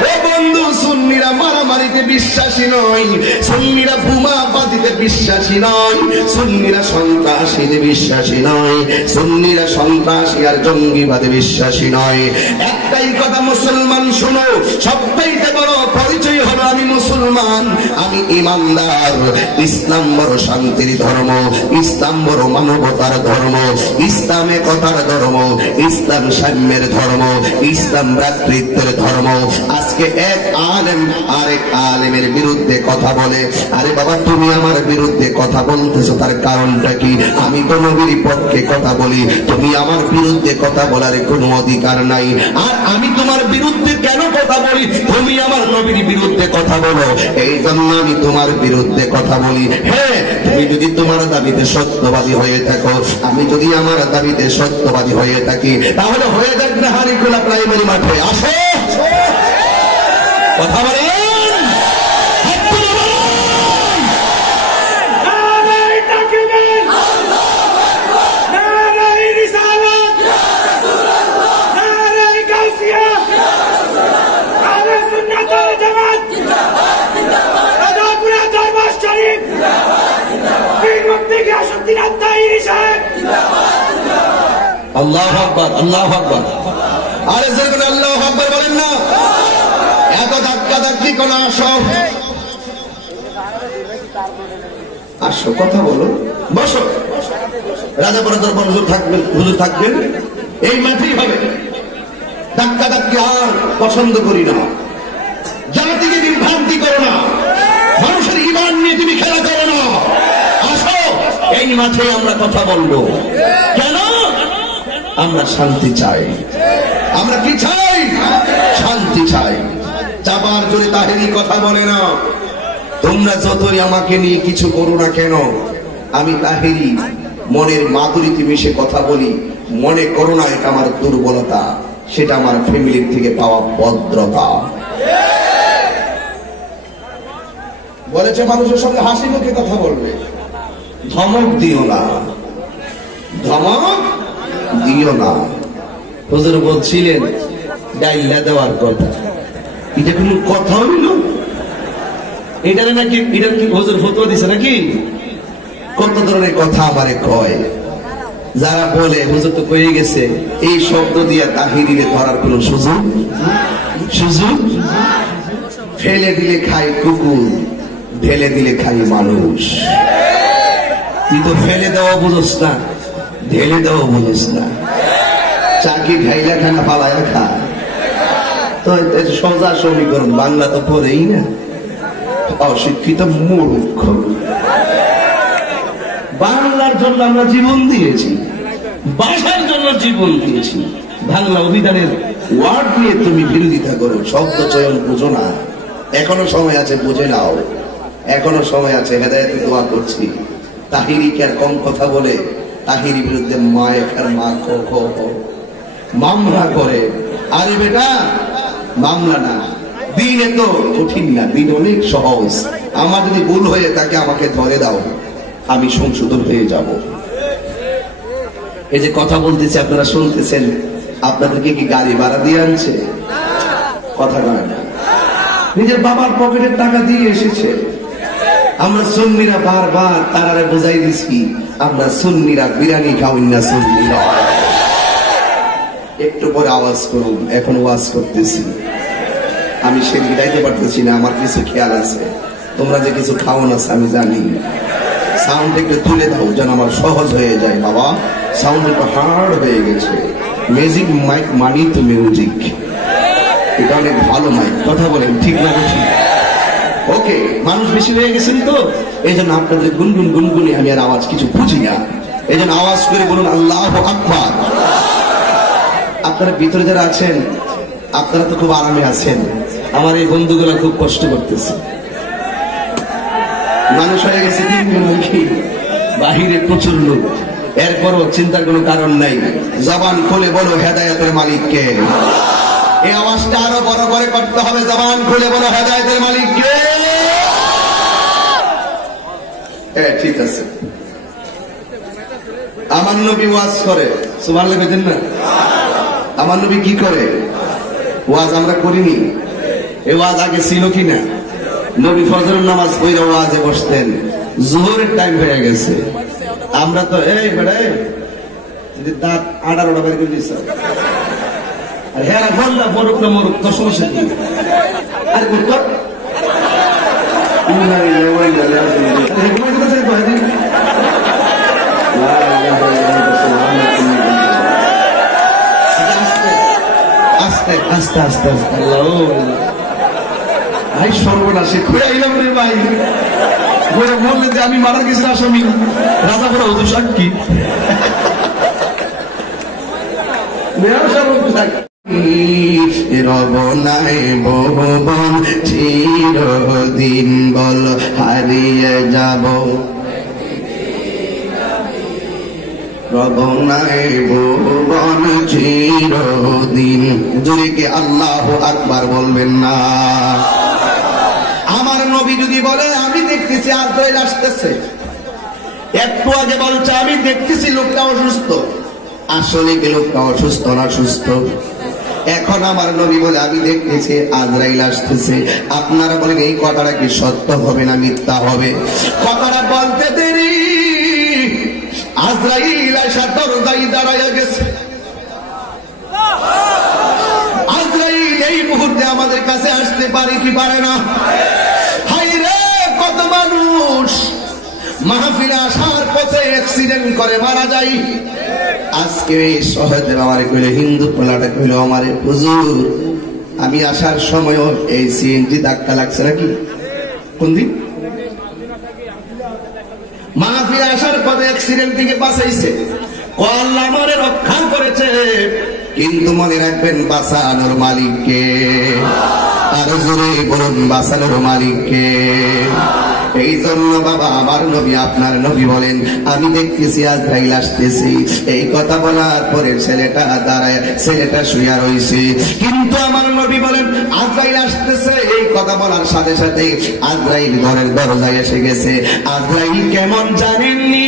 ও বন্ধু, সুন্নিরা মারামারিতে বিশ্বাসী নয়, সুন্নিরা বোমা বাঁধিতে বিশ্বাসী নয়, সুন্নিরা সন্ত্রাসীতে বিশ্বাসী নয়, সুন্নিরা সন্ত্রাসী আর জঙ্গিবাদে বিশ্বাসী নয়। একটাই কথা মুসলমান শুনো, সবচাইতে বড় পরিচয় হলো আমি মুসলমান, আমি ইমানদার। ইসলাম বড় শান্তির ধর্ম, ইসলাম বড় মানবতার ধর্ম, ইসলাম একতার ধর্ম, ইসলাম সাম্যের ধর্ম, ইসলাম ভ্রাতৃত্বের ধর্ম। আজকে এক আলেম আরেক আলেমের বিরুদ্ধে কথা বলে, আরে বাবা তুমি আমার বিরুদ্ধে কথা বলতেছো, তার কারণটা কি? আমি তো নবীর পক্ষে কথা বলি, তুমি আমার বিরুদ্ধে কথা বলার কোনো অধিকার নাই। আর আমি তোমার বিরুদ্ধে কেন কথা বলি? তুমি আমার নবীর বিরুদ্ধে কথা বলো, এই জন্য আমি তোমার বিরুদ্ধে কথা বলি। হ্যাঁ, তুমি যদি তোমার দাবিতে সত্যবাদী হয়ে থাকো, আমি যদি আমার দাবিতে সত্যবাদী হয়ে থাকি, তাহলে হয়ে যাক না হারিকুলা প্রাইমারি মাঠে আসো, কথা বলেন। আল্লাহু আকবার, আল্লাহু আকবার। আরে যখন আল্লাহু আকবার বলেন না, এত ধাক্কা ধাক্কি কোন? আসো আসো, কথা বলো, বসো। রাজাপুরা দরবার হুজুর থাকবেন, হুজুর থাকবেন, এই মাঠেই হবে। ধাক্কা ধাক্কি আর পছন্দ করি না। জাতিকে বিভ্রান্তি করো না, মানুষের ঈমান নিয়ে তুমি খেলা করো না। আসো, এই মাঠে আমরা কথা বলবো। কেন? আমরা শান্তি চাই। আমরা কি চাই? শান্তি চাই। চাপার জোরে তাহেরি কথা বলে না। তোমরা যতই আমাকে নিয়ে কিছু করো না কেন, আমি তাহেরি মনের মাধুরীতে মিশে কথা বলি। মনে করো না এটা আমার দুর্বলতা, সেটা আমার ফ্যামিলির থেকে পাওয়া ভদ্রতা। বলেছে মানুষের সঙ্গে হাসি মুখে কথা বলবে, ধমক দিও না, ধমক দিও না। হুজুর বলছিলেন ডাইলা দেওয়ার কথা, এটা কোন কথা হইল? এটা নাকি, এটা কি হুজুর ফতোয়া দিছে নাকি? কত ধরনের কথা আমারে কয়, যারা বলে হুজুর তো কয়ে গেছে, এই শব্দ দিয়ে তাহিরিরে ধরার কোন সুযোগ সুযোগ ফেলে দিলে খাই কুকুর, ঢেলে দিলে খাই মানুষ। তুই তো ফেলে দেওয়া বুঝোস না, ঢেলে দেওয়া বুঝোস না। চাকি ঢাইলা খানা পালায়া খা, তো সোজা সমীকরণ, বাংলা তো পড়েই না। অশিক্ষিত মূর্খ। বাংলার জন্য আমরা জীবন দিয়েছি, ভাষার জন্য জীবন দিয়েছি। বাংলা অভিধানের ওয়ার্ড নিয়ে তুমি বিরোধিতা করো, শব্দ চয়ন বুঝো না। এখনো সময় আছে, বুঝে নাও, এখনো সময় আছে। হেদায়েতে দোয়া করছি। তাহিরি কে আর কম কথা বলে তাহিরি বিরুদ্ধে মায়ের মা মামলা করে। আরে বেটা, মামলা না, দিন এত কঠিন না, দিন অনেক সহজ। আমার যদি ভুল হয়ে থাকে আমাকে ধরে দাও, আমি সংশোধন হয়ে যাব। এই যে কথা বলতেছি আপনারা শুনতেছেন, আপনাদেরকে কি গাড়ি ভাড়া দিয়ে আনছে? কথা নয় না, নিজের বাবার পকেটের টাকা দিয়ে এসেছে। আমরা সুন্নিরা বারবার তারারে বোঝাই দিছি, আমরা সুন্নিরা বিরিয়ানি খাওয়াই না, সুন্নিরা। একটু পরে আওয়াজ করুন, এখন ওয়াজ করতেছি। আমি সে মিটাইতে পারতেছি না, আমার কিছু খেয়াল আছে। তোমরা যে কিছু খাও না আমি জানি। সাউন্ড একটু তুলে দাও যেন আমার সহজ হয়ে যায়। বাবা, সাউন্ড একটু হার্ড হয়ে গেছে। ম্যাজিক মাইক মানি তো মিউজিক, এটা অনেক ভালো মাইক। কথা বলেন ঠিক না ঠিক? ওকে, মানুষ বেশি হয়ে গেছেন তো এই জন্য আপনাদের গুনগুন গুনগুনে আমি আর আওয়াজ কিছু বুঝি না। এই জন্য আওয়াজ করে বলুন আল্লাহু আকবার। আপনারা ভিতরে যারা আছেন আপনারা তো খুব আরামে আছেন, আমার এই বন্ধুগুলা খুব কষ্ট করতেছে। মানুষ হয়ে গেছে তিনজনমুখী, বাহিরে প্রচুর লোক, এরপরও চিন্তার কোনো কারণ নাই। জবান খুলে বলো হেদায়েতের মালিককে। এই আওয়াজটা আরো বড় করে করতে হবে। জবান খুলে বলো হেদায়েতের মালিককে। ঠিক আছে। আমার নবী ওয়াজ করে, সুবহানাল্লাহ বলেন না? আমার নবী কি করে? ওয়াজ আমরা করিনি? এই ওয়াজ আগে ছিল কিনা? নবী ফজরের নামাজ পড়ে ওয়াজে বসতেন, জোহরের টাইম হয়ে গেছে। আমরা তো এই বেড়ে যদি দাঁত 18টা বের করে দিছ, আর হ্যাঁ বললা মরুক না মরুক তো সমস্যা কি? আর কর আস্তে আস্তে আস্তে আস্তে ভাই সর্বনাশে খুঁড়ে আইলাম রে ভাই। বললেন যে আমি মারা গেছি আসামি, রাজা বড় হতো সাক্ষী। রবনায় বহুবন চিরদিন বল হারিয়ে যাব, রবনায় বহুবন চিরদিন। যদি কে আল্লাহু আকবার বলবেন না? আমার নবী যদি বলে আমি দেখতেছি আজরাইল আসতেছে, একটু আগে বলছে আমি দেখতেছি লোকটা অসুস্থ, আসলে কি লোকটা অসুস্থ না সুস্থ? এখন আমার নবী বলে আমি দেখতেছি আজরাইল আসতেছে, আপনারা বলেন এই কথাটা কি সত্য হবে না মিথ্যা হবে? কথাটা বলতে দেরি, আজরাইল এসে দরজায় দাঁড়ায় গেছে। আজরাইল এই মুহূর্তে আমাদের কাছে আসতে পারে কি পারে না? হায় রে, কত মানুষ মাহফিলে আসার পথে অ্যাক্সিডেন্ট করে মারা যায়। আজকে এই সহজে আমার কইলে হিন্দু পোলাটা কইল আমারে হুজুর আমি আসার সময় এই সিএনজি ধাক্কা লাগছে নাকি? কোন দিন? মাহফিলে আসার পথে অ্যাক্সিডেন্ট থেকে বাঁচাইছে, আল্লাহ আমারে রক্ষা করেছে। কিন্তু মনে রাখবেন বাঁচানোর মালিককে। আর জোরে বলুন বাঁচানোর মালিককে। এই জন্য বাবা আমার নবী আপনার নবী বলেন আমি দেখতেছি আজরাইল আসতেছি। এই কথা বলার পরে ছেলেটা দাঁড়ায়, ছেলেটা শুয়ে রইছে, কিন্তু আমার নবী বলেন আজরাইল আসতেছে। এই কথা বলার সাথে সাথে আজরাইল ঘরের দরজায় এসে গেছে। আজরাইল কেমন জানেননি?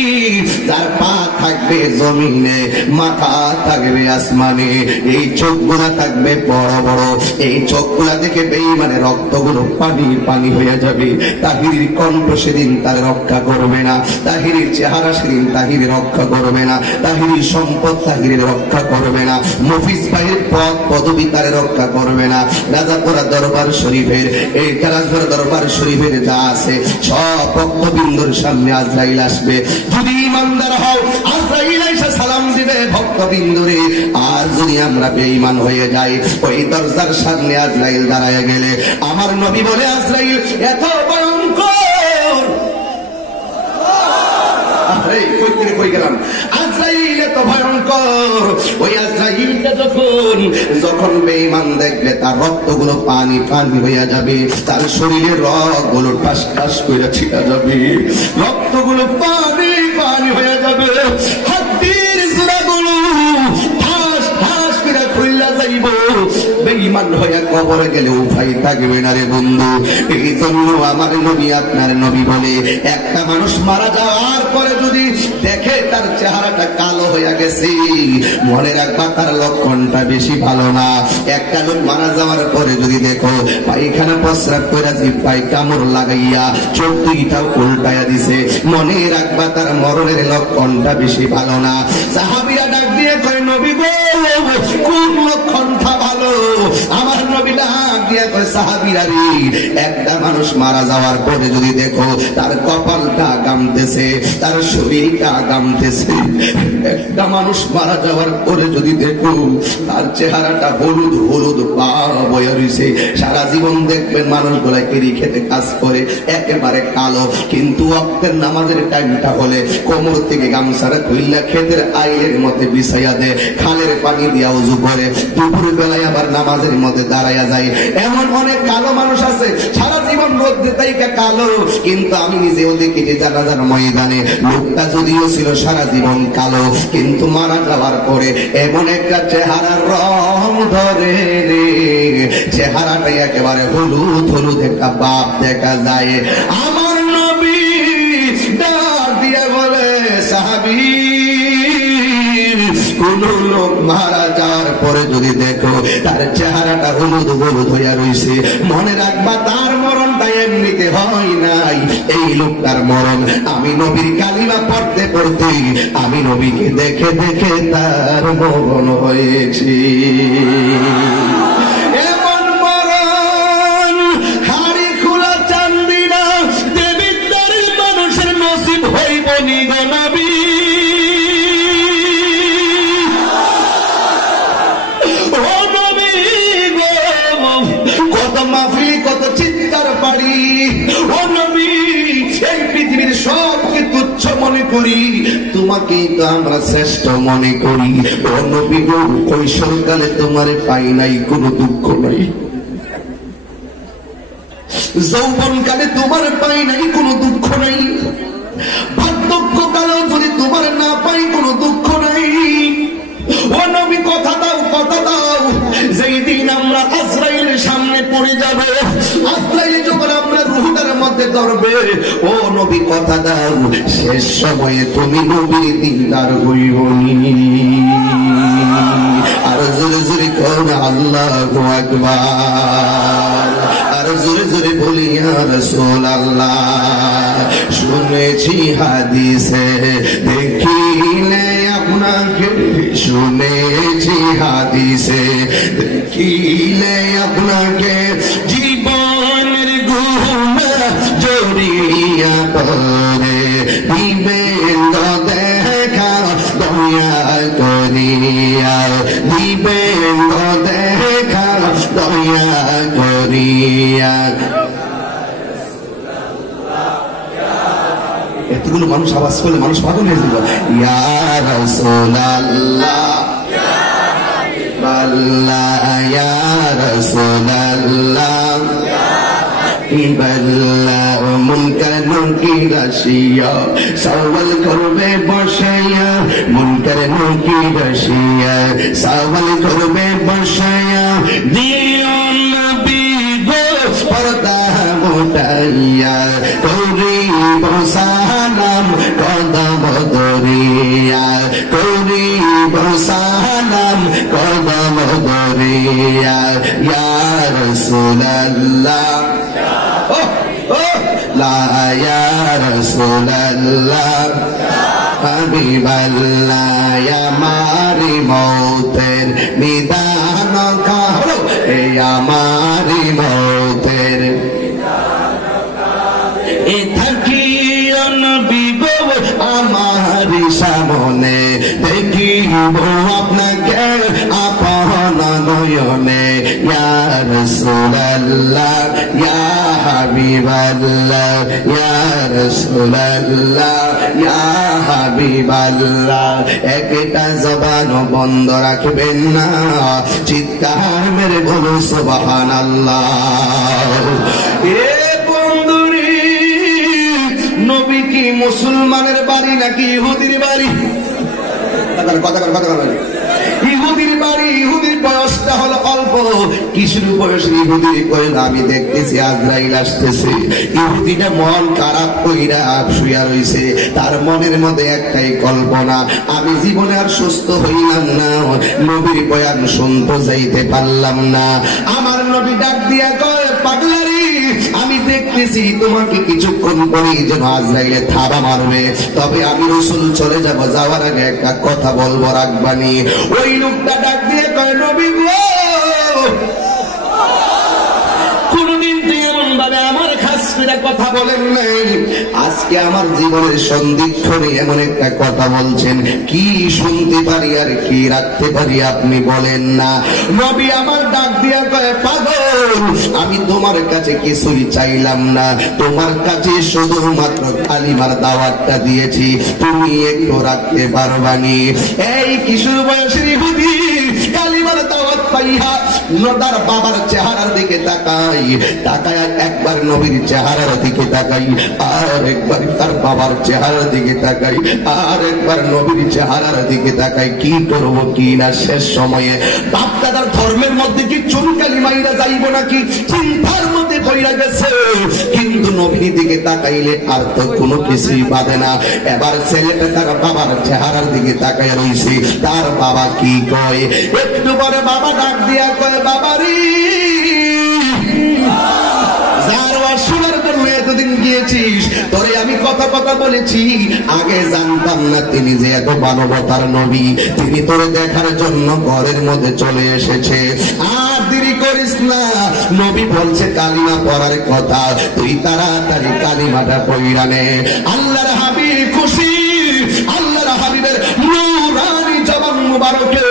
যার পা থাকবে জমিনে, মাথা থাকবে আসমানে, এই চোখগুলা থাকবে বড় বড়, এই চোখগুলা দেখে বেঈমানে রক্তগুলো পানি পানি হয়ে যাবে। তাহিরির কণ্ঠ সেদিন তার রক্ষা করবে না, তাহিরির চেহারা সেদিন তাহিরি রক্ষা করবে না, তাহিরির সম্পদ তাহিরির রক্ষা করবে না, মফিজ ভাইয়ের পদ পদবি তার রক্ষা করবে না। রাজাপুরা দরবার শরীফের এই রাজপুরা দরবার শরীফের যা আছে সব ভক্তবৃন্দর সামনে আজরাইল আসবে। যদি ইমানদার হও আজরাইল এসে সালাম দিবে ভক্তবৃন্দরে। আর যদি আমরা বেঈমান হয়ে যাই ওই দরজার সামনে আজরাইল দাঁড়ায় গেলে আমার নবী বলে আজরাইল এত ভয়ঙ্কর ওই আজরাইলটা যখন বেঈমান দেখবে তার রক্তগুলো পানি পানি হইয়া যাবে, তার শরীরের রগগুলো ঠাস ঠাস করে ছিটা যাবে, রক্তগুলো পানি পানি হয়ে যাবে, হাড্ডির জোড়াগুলো ঠাস ঠাস করে খুইলা যাইব। বেঈমান হইয়া কবরে গেলে উপায় থাকবে না রে বন্ধু। এই জন্য আমার নবী আপনার নবী বলে, একটা মানুষ মারা যাওয়ার পরে যদি দেখে তার চেহারাটা কালো হইয়া গেছে, মনে রাখবা তার লক্ষণটা বেশি ভালো না। একটা লোক মারা যাওয়ার পরে যদি দেখো পায়খানা প্রস্রাব করে জিহ্বায় কামড় লাগাইয়া চোখ দুইটাও উল্টাইয়া দিছে, মনে রাখবা তার মরণের লক্ষণটা বেশি ভালো না। সাহাবীরা ডাক দিয়ে কয়, নবী গো কোন লক্ষণটা ভালো? আমার নবী ডাক দিয়ে কয়, সাহাবীরা রে, একটা মানুষ মারা যাওয়ার পরে যদি দেখো তার কপালটা গামতেছে, তার শরীরটা গামতেছে, একটা মানুষ মারা যাওয়ার পরে যদি দেখো তার চেহারাটা হলুদ হলুদ পার বয়ে রয়েছে, সারা জীবন দেখবেন মানুষগুলা কেরি খেতে কাজ করে একেবারে কালো, কিন্তু ওয়াক্তের নামাজের টাইমটা হলে কোমর থেকে গামছাটা খুইলা ক্ষেতের আইলের মধ্যে বিছাইয়া দেয়, খালের পানি দিয়া উজু করে, দুপুর বেলায় আবার নামাজের মধ্যে দাঁড়াইয়া যায়। এমন অনেক কালো মানুষ আছে সারা জীবন রোদ্রে তাইকা কালো, কিন্তু আমি নিজেও দেখিনি জানাজার ময়দানে লোকটা যদিও ছিল সারা জীবন কালো, কিন্তু মারা যাওয়ার পরে এমন একটা চেহারার রং ধরে রে, চেহারাটাই একেবারে হলুদ হলুদ একটা বাপ দেখা যায়। আমার নবী ডাক দিয়ে বলে, সাহাবী কোন লোক মারা যাওয়ার পরে যদি দেখো তার চেহারাটা হলুদ হলুদ হইয়া রয়েছে, মনে রাখবা তার মরণটা এমনিতে হয় নাই, এই লোকটার মরণ আমি নবীর কালিমা পড়তে পড়তে আমি নবীকে দেখে দেখে তার মরণ হয়েছে। এমন মরণ হাড়ি খোলা চান্দি না, দেবীর দ্বারের মানুষের নসিব হইব নি গো নবী। কত চিৎকার পারি, ও নবী এই পৃথিবীর সবকে তুচ্ছ মনে করি, তোমাকেই তো আমরা শ্রেষ্ঠ মনে করি। ও নবী গো, কৈশোরকালে তোমারে পাই নাই কোনো দুঃখ নাই, যৌবনকালে তোমার পাই নাই কোনো দুঃখ নাই, বার্ধক্যকালেও যদি তোমার না পাই কোনো দুঃখ নাই। ও নবী কথা দাও, কথা দাও, যেই দিন আমরা আজরাইলের সামনে পড়ে যাবে, আজরাইল যখন আমরা রূহটার মধ্যে ধরবে, ও নবী কথা দাও, শেষ সময়ে তুমি নবীর দিনদার হইবনি। আর জোরে জোরে কোন আল্লাহু আকবার, আর জোরে জোরে বলি ইয়া রাসূলুল্লাহ। শুনেছি হাদিসে দেখিলে আপনাকে, শুনেছি হাদিসে দেখিলে আপনাকে, জীবনের গুণা জড়িয়া পড়ে দিবেন দেখা দয়া করিয়া, দিবেন দেখা দয়া করিয়া। এতগুলো মানুষ আওয়াজ করলে মানুষ পাগল হয়ে যাবে। ইয়া রাসূলুল্লাহ, আল্লাহ ইয়া রাসূলুল্লাহ, ইবাল্লাহ মুনকার নকির আসিয়া সওয়াল করবে বসাইয়া, মুনকার নকির আসিয়া সওয়াল করবে বসাইয়া, দিও নবী গো পর্দা উঠাইয়া, করিব সালাম কদম দরিয়া, করিব সালাম কদম দরিয়া। ইয়া রাসূলুল্লাহ, লা ইয়া রাসূলুল্লাহ, হাবিবাল্লাহ, আমারি মৌতের নিদান কারো, এ আমারি মৌতের এ থাকিও নবী গো আমারি সামনে, দেখিব আপনাকে আপন নয়নে। ইয়া রাসূলুল্লাহ, ইয়া হাবিবাল্লাহ ইয়া রাসূলুল্লাহ ইয়া হাবিবাল্লাহ একটা জবান বন্ধ রাখবেন না, চিৎকার মেরে বলুন সুবহানাল্লাহ। এ বন্ধুরে, নবী কি মুসলমানের বাড়ি নাকি ইহুদির বাড়ি? কথা ইহুদির বাড়ি। ইহুদির বয়সটা হলো অল্প। কিশোর বয়সের ইহুদির কইল আমি দেখতেছি আজরাইল আসতেছে। ইহুদিটা মন খারাপ কইরা শুয়া রইছে। তার মনের মধ্যে একটাই কল্পনা, আমি জীবনে আর সুস্থ হইলাম না, নবীর বয়ান শুনতে যাইতে পারলাম না। আমার নবী ডাক দিয়া কয়, পাগলারি, আমি দেখতেছি তোমাকে কিছুক্ষণ পরেই যেন আজরাইলে থাবা মারবে, তবে আমি রাসূল চলে যাব, যাওয়ার আগে একটা কথা বলবো, রাখবানি। ওই লোকটা ডাক দিয়ে কয়, নবী গো, কোনদিন তুই এমন ভাবে আমার খাস করে কথা বলেন নাই, আজকে আমার জীবনের সন্ধিক্ষণে এমন একটা কথা বলছেন, কি শুনতে পারি আর কি রাখতে পারি আপনি বলেন না। নবী আমার ডাক দিয়া কয়, পাগল, আমি তোমার কাছে কিছুই চাইলাম না, তোমার কাছে শুধুমাত্র কালিমার দাওয়াতটা দিয়েছি, তুমি একটু রাখতে পারবানি। এই কিশোর বয়সের ইহুদি কালিমার দাওয়াত পাইয়া তার বাবার চেহারার দিকে তাকাই, তাকায় একবার নবীর চেহারার দিকে তাকাই, আর একবার তার বাবার চেহারার দিকে তাকাই, আর একবার নবীর চেহারার দিকে তাকাই, কি করব কি না। শেষ সময়ে বাপ দাদার ধর্মের মধ্যে কি চুনকালি মাইরা যাইব নাকি চিন্তার মধ্যে পড়ে গেছে, কিন্তু নবীর দিকে তাকাইলে আর তো কোনো কিছুই বাদে না। এবার ছেলেটা তার বাবার চেহারার দিকে তাকায় রইছে, তার বাবা কি কয়, একটু পরে বাবা ডাক দিয়া কয়, বাবারি, যার শোনার জন্য এতদিন গিয়েছিস, তোরে আমি কথা বলেছি, আগে জানতাম না তিনি যে এত মানবতার নবী, তিনি তোরে দেখার জন্য ঘরের মধ্যে চলে এসেছে, আর দেরি করিস না। নবী বলছে কালিমা পড়ার কথা, তুই তাড়াতাড়ি কালিমাটা পড়া নে। আল্লাহর হাবিব খুশি, আল্লাহর হাবিবের নূরানি জবান মুবারকে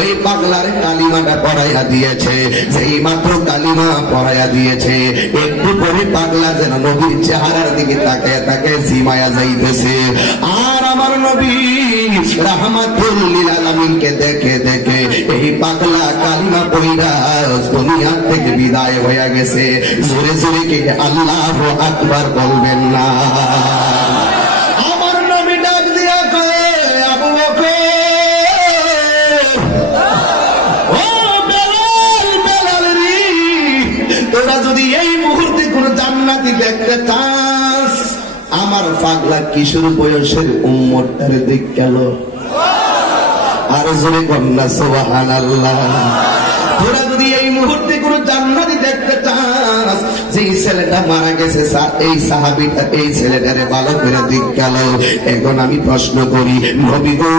ওই পাগলার কালিমাটা পড়াইয়া দিয়েছে। সেই মাত্র কালিমা পড়াইয়া দিয়েছে, একটু পরে পাগলা যেন নবীর চেহারার দিকে তাকায় তাকায় জিমায়া যাইতেছে। আর আমার নবী রাহমাতুল লিল আলামিনকে দেখে দেখে এই পাগলা কালিমা পড়া দুনিয়া থেকে বিদায় হয়ে গেছে। জোরে জোরে কে আল্লাহু আকবার বলবেন না? আমার নবী ডাক দিয়া কয়, আবু বকর, ও বেলাল, বেলাল রে, তোরা যদি এই মুহূর্তে কোন জান্নাতি দেখতে চাস, আমার পাগলা কিশোর বয়সের উম্মতটারে দেখ গেল। আর জোরে কন্যা সুবহানাল্লাহ। তোরা যদি এই মুহূর্তে কোন জান্নাতি দেখতে চাস, যেই ছেলেটা মারা গেছে এই সাহাবীটা এই ছেলেটারে ভালো করে দিক গেল। এখন আমি প্রশ্ন করি, নবী গো,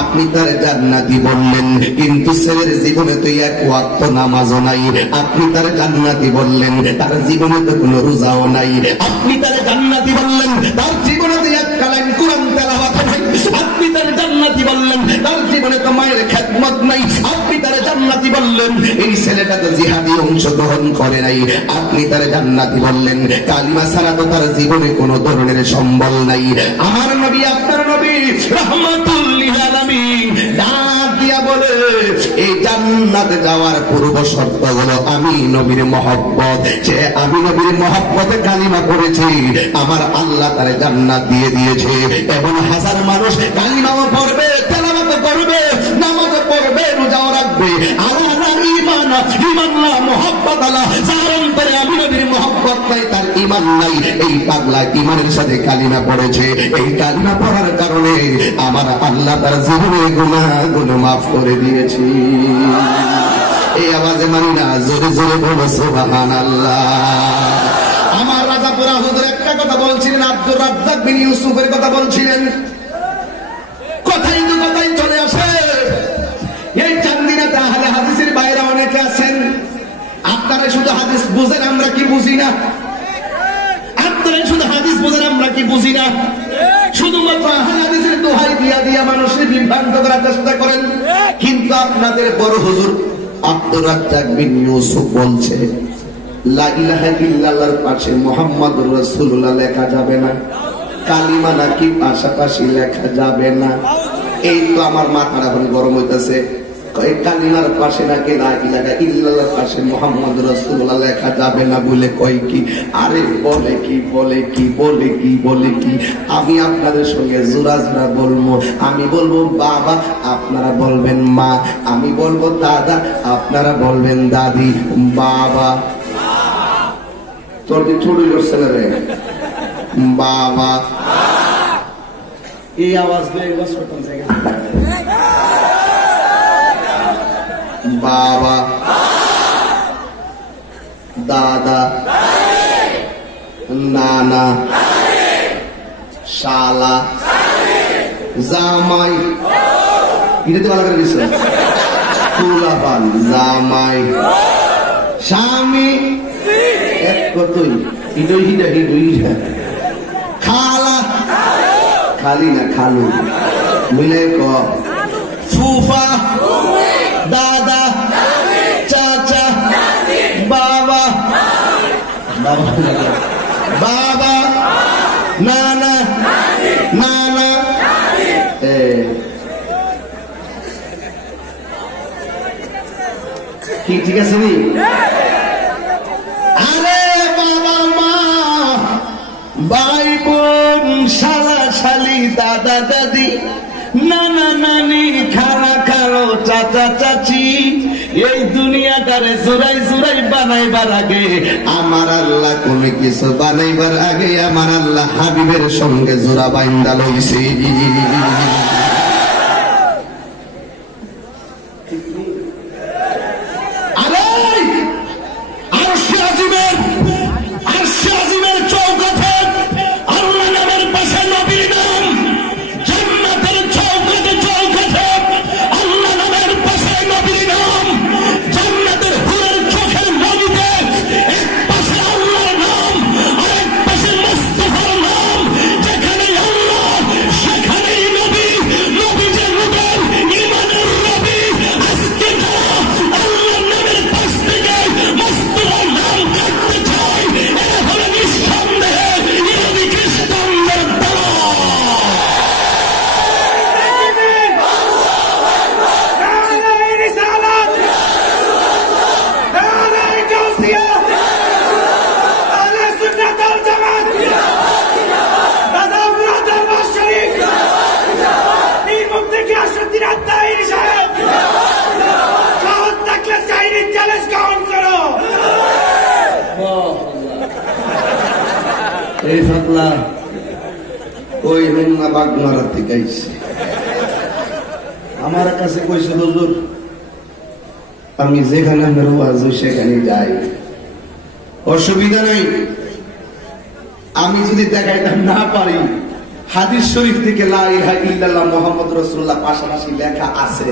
আপনি তার জান্নাতি বললেন, কিন্তু ছেলের জীবনে তো এক ওয়াক্ত নামাজও নাই। আপনি তার জান্নাতি বললেন, তার জীবনে তো কোনো রোজাও নাই। আপনি তার জান্নাতি বললেন, তার জীবনে তো এক কালাম কোরআন তেলাওয়াত নাই। আপনি তার জান্নাতি বললেন, তার জীবনে তো মায়ের খেদমত নাই। আপনি তার জান্নাতি বললেন, এই ছেলেটা তো জিহাদে অংশগ্রহণ করে নাই। আপনি তার জান্নাতি বললেন, কালিমা ছাড়া তো তার জীবনে কোনো ধরনের সম্বল নাই। আমার নবী, আপনার নবী রাহমাতুল লিল আলামিন ডাক দিয়া বলে, এই জান্নাতে যাওয়ার পূর্ব শর্ত হলো আমি নবীর মহব্বত। যে আমি নবীর মহব্বতে কালিমা পড়েছি, আমার আল্লাহ তার জান্নাত দিয়ে দিয়েছে। এবং হাজার মানুষ কালিমাও পড়বে, তেলাওয়াত করবে, নামাজ পড়বে, রোজাও রাখবে, আল্লাহর ঈমান, ঈমান না মহব্বত আল্লাহ, যার অন্তরে আমি নবীর মহব্বত নাই, তার ঈমান নাই। এই পাগলা ঈমানের সাথে কালিমা পড়েছে, এই কালিমা পড়ার কারণে আমার আল্লাহ তার জীবনের গুনাহগুলো মাফ করে দিয়েছে। এই আওয়াজে মানি না, জোরে জোরে বলো সুবহানাল্লাহ। আমার রাজাপুরা হুজুর একটা কথা বলছিলেন, আব্দুর রাজ্জাক বিন ইউসুফের কথা বলছিলেন, কথাই তো কথাই চলে আসে। এই চান্দিনাতে আহলে হাদিসের বাইরে অনেকে আছেন, আপনারা শুধু হাদিস বুঝেন, আমরা কি বুঝি না? আপনারা শুধু হাদিস বুঝেন, আমরা কি বুঝি না? শুধুমাত্র আহলে হাদিসের দোহাই দিয়া দিয়া মানুষের বিভ্রান্ত করার চেষ্টা করেন। কিন্তু আপনাদের বড় হুজুর আব্দুর রাজ্জাক বিন ইউসুফ বলছে, লা ইলাহা ইল্লাল্লাহর পাশে মুহাম্মাদুর রাসূলুল্লাহ লেখা যাবে না? কালিমা নাকি পাশাপাশি লেখা যাবে না? এই তো আমার মাথাটা এখন গরম হইতেছে। কালিমার পাশে নাকি লা ইলাহা ইল্লাল্লাহর পাশে মুহাম্মাদুর রাসূলুল্লাহ লেখা যাবে না বলে কয় কি? আরে বলে কি বলে কি বলে কি বলে কি? আমি আপনাদের সঙ্গে জোড়া জোড়া বলবো। আমি বলবো বাবা, আপনারা বলবেন মা। আমি বলবো দাদা, আপনারা বলবেন দাদি। বাবা তোর কি ছুটি করছে না রে? বাবা এই আওয়াজ বাবা, দাদা, নানা, শালা, জামাই, এটা তো ভালো করে দিচ্ছে। কুলাপান, জামাই, স্বামী, এক কতই হিডই হিডা হিডই হিডা, খালা, খালি না খালু, মিলে ক, ফুফা, দাদা, চাচা, বাবা, বাবা, নানা, নানা, কি ঠিক আছে নি? আরে বাবা মা, ভাই বোন, শালা শালি, দাদা দাদি, নানা নানি, খালা খালো, চাচা চাচি, এই দুনিয়াটারে জোড়াই জোড়াই বানাইবার আগে আমার আল্লাহ কোন কিছু বানাইবার আগে আমার আল্লাহ হাবিবের সঙ্গে জোড়া বাইন্দা লইছে। আমার কাছে কইছে হুজুর আমি যেখানে ওয়াজ সেখানে যাই, অসুবিধা নাই। আমি যদি দেখাইতে না পারি হাদিস শরীফ থেকে লা ইলাহা ইল্লাল্লাহ মুহাম্মাদুর রাসূলুল্লাহ পাশাপাশি লেখা আছে,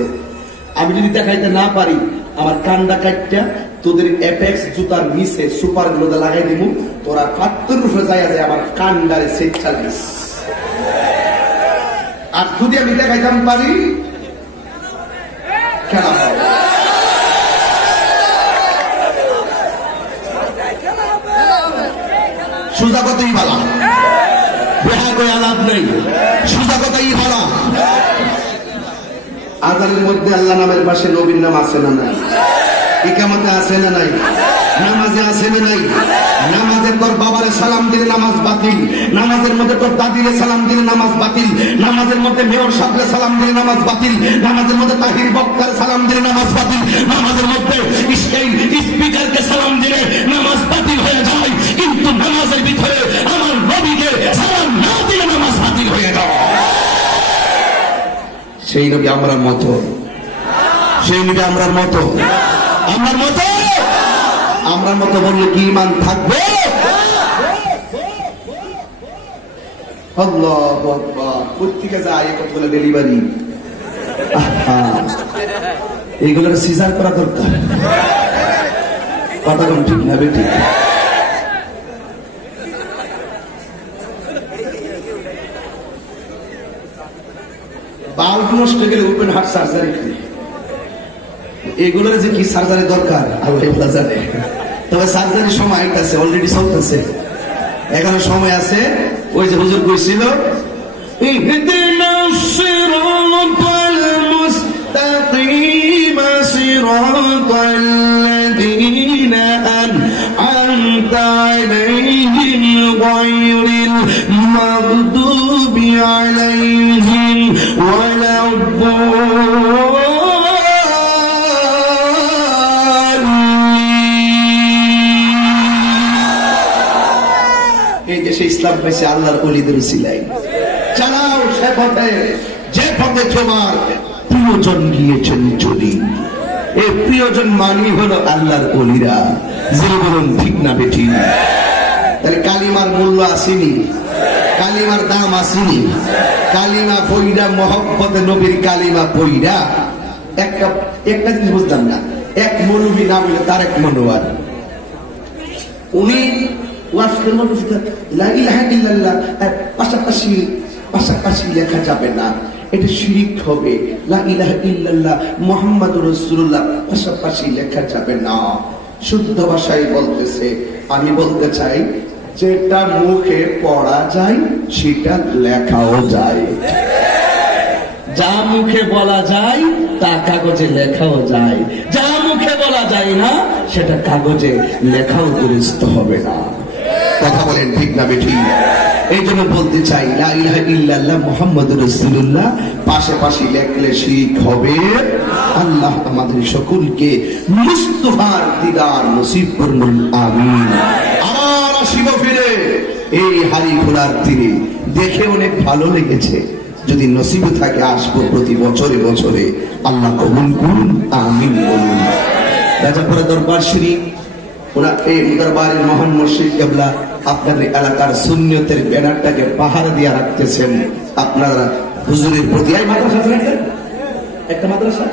আমি যদি দেখাইতে না পারি আমার কান্ডা কাটটা তোদের এপেক্স জুতার নিচে সুপার গ্লুতে লাগাই দিব, তোরা পাত্তর রূপে যায় যায় আমার কান্ডারে সেট চালিস। আর যদি আমি দেখাইতাম পারি খেলা সুজা কথাই ভালা, বেহা কই আলাপ নেই, সুজা কথাই ভালা। আযানের মধ্যে আল্লাহ নামের পাশে নবীর নাম আছে না নাই? ইকামতে আছে না নাই? নামাজে আছে না নাই? নামাজের তোর বাবারে সালাম দিলে নামাজ বাতিল, নামাজের মধ্যে তোর দাদিরে সালাম দিলে নামাজ বাতিল, নামাজের মধ্যে মেয়র সাহেবরে সালাম দিলে নামাজ বাতিল, নামাজের মধ্যে তাহির বক্তার সালাম দিলে নামাজ বাতিল, নামাজের মধ্যে স্পিকারকে সালাম দিলে নামাজ বাতিল হয়ে যায়, কিন্তু নামাজের ভিতরে আমার নবীকে সালাম না দিলে নামাজ বাতিল হয়ে যায়। সেই নবী আমরার মতো, সেই নবী আমরার মতো, আমরার মতো, আমরার মতো বললে কি ইমান থাকবে? আল্লাহু আকবার। পত্রিকা যায় কতগুলো ডেলিভারি, এইগুলোর সিজার করা দরকার। কথা কোন ঠিক না বেটি? বাল্ব নষ্ট গেলে ওপেন হার্ট সার্জারি করে, এগুলোর যে কি সার্জারি দরকার আল্লাহ জানে। তবে সার্জারির সময় আছে, অলরেডি চলতেছে, এখনো সময় আছে। ওই যে হুজুর কইছিল اهدنا الصراط المستقيم صراط الذين أنعمت عليهم غير المغضوب عليهم ولا এই দেশে ইসলাম পাইছে আল্লাহর ওলিদের উসিলায়। চালাও সে পথে, যে পথে তোমার প্রিয়জন গিয়েছেন চলি। এই প্রিয়জন মানি হলো আল্লাহর ওলিরা। যে বলুন ঠিক না বেঠি? তাহলে কালিমার মূল্য আসেনি, কালিমার দাম আসেনি। কালিমা পইরা মহব্বতে নবীর কালিমা পইরা একটা জিনিস বুঝলাম না, এক মৌলবী না বলে তার এক মনোয়ার, উনি পাশাপাশি লেখা যাবে না, এটা শিরিক হবে। লা ইলাহা ইল্লাল্লাহ মুহাম্মাদুর রাসূলুল্লাহ পাশাপাশি লেখা যাবে না। শুদ্ধ ভাষায় বলতেছে, আমি বলতে চাই যেটা মুখে পড়া যায় সেটা লেখাও যায়। যা মুখে বলা যায় তা কাগজে লেখাও যায়, যা মুখে বলা যায় না সেটা কাগজে লেখাও দুরুস্ত হবে না। কথা বলেন ঠিক না বেঠি? এই জন্য বলতে চাই লা ইলাহা ইল্লাল্লাহ মুহাম্মাদুর রাসূলুল্লাহ পাশাপাশি লেখলে শিরক হবে। আল্লাহ আমাদের সকলকে মুস্তাফার দিদার নসিব করুন, আমিন। আবার আসিব ফিরে এই হারি খোলার তীরে, দেখে অনেক ভালো লেগেছে। যদি নসিব থাকে আসবো প্রতি বছরে বছরে। আল্লাহ কবুল করুন, আমিন বলুন। রাজাপুরা দরবার শরীফ, ওরা এই দরবারের মহান মুর্শিদ কেবলা আপনাদের এলাকার সুন্নিয়তের ব্যানারটাকে পাহারা দিয়ে রাখতেছেন। আপনারা হুজুরের প্রতি মাদ্রাসা একটা মাদ্রাসা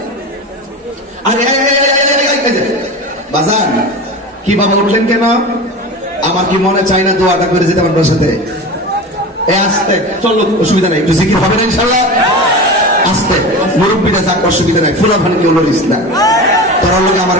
বাজান কি বাবা উঠলেন কেন? আমার কি মনে চাই না দোয়াটা করে যেতে আমার সাথে? আসতে চলো, অসুবিধা নাই, একটু জিকির হবে না ইনশাল্লাহ। আসতে মুরব্বীরা যাক, অসুবিধা নাই, ফুলা ভান কেউ লড়িস না, তোর লোক আমার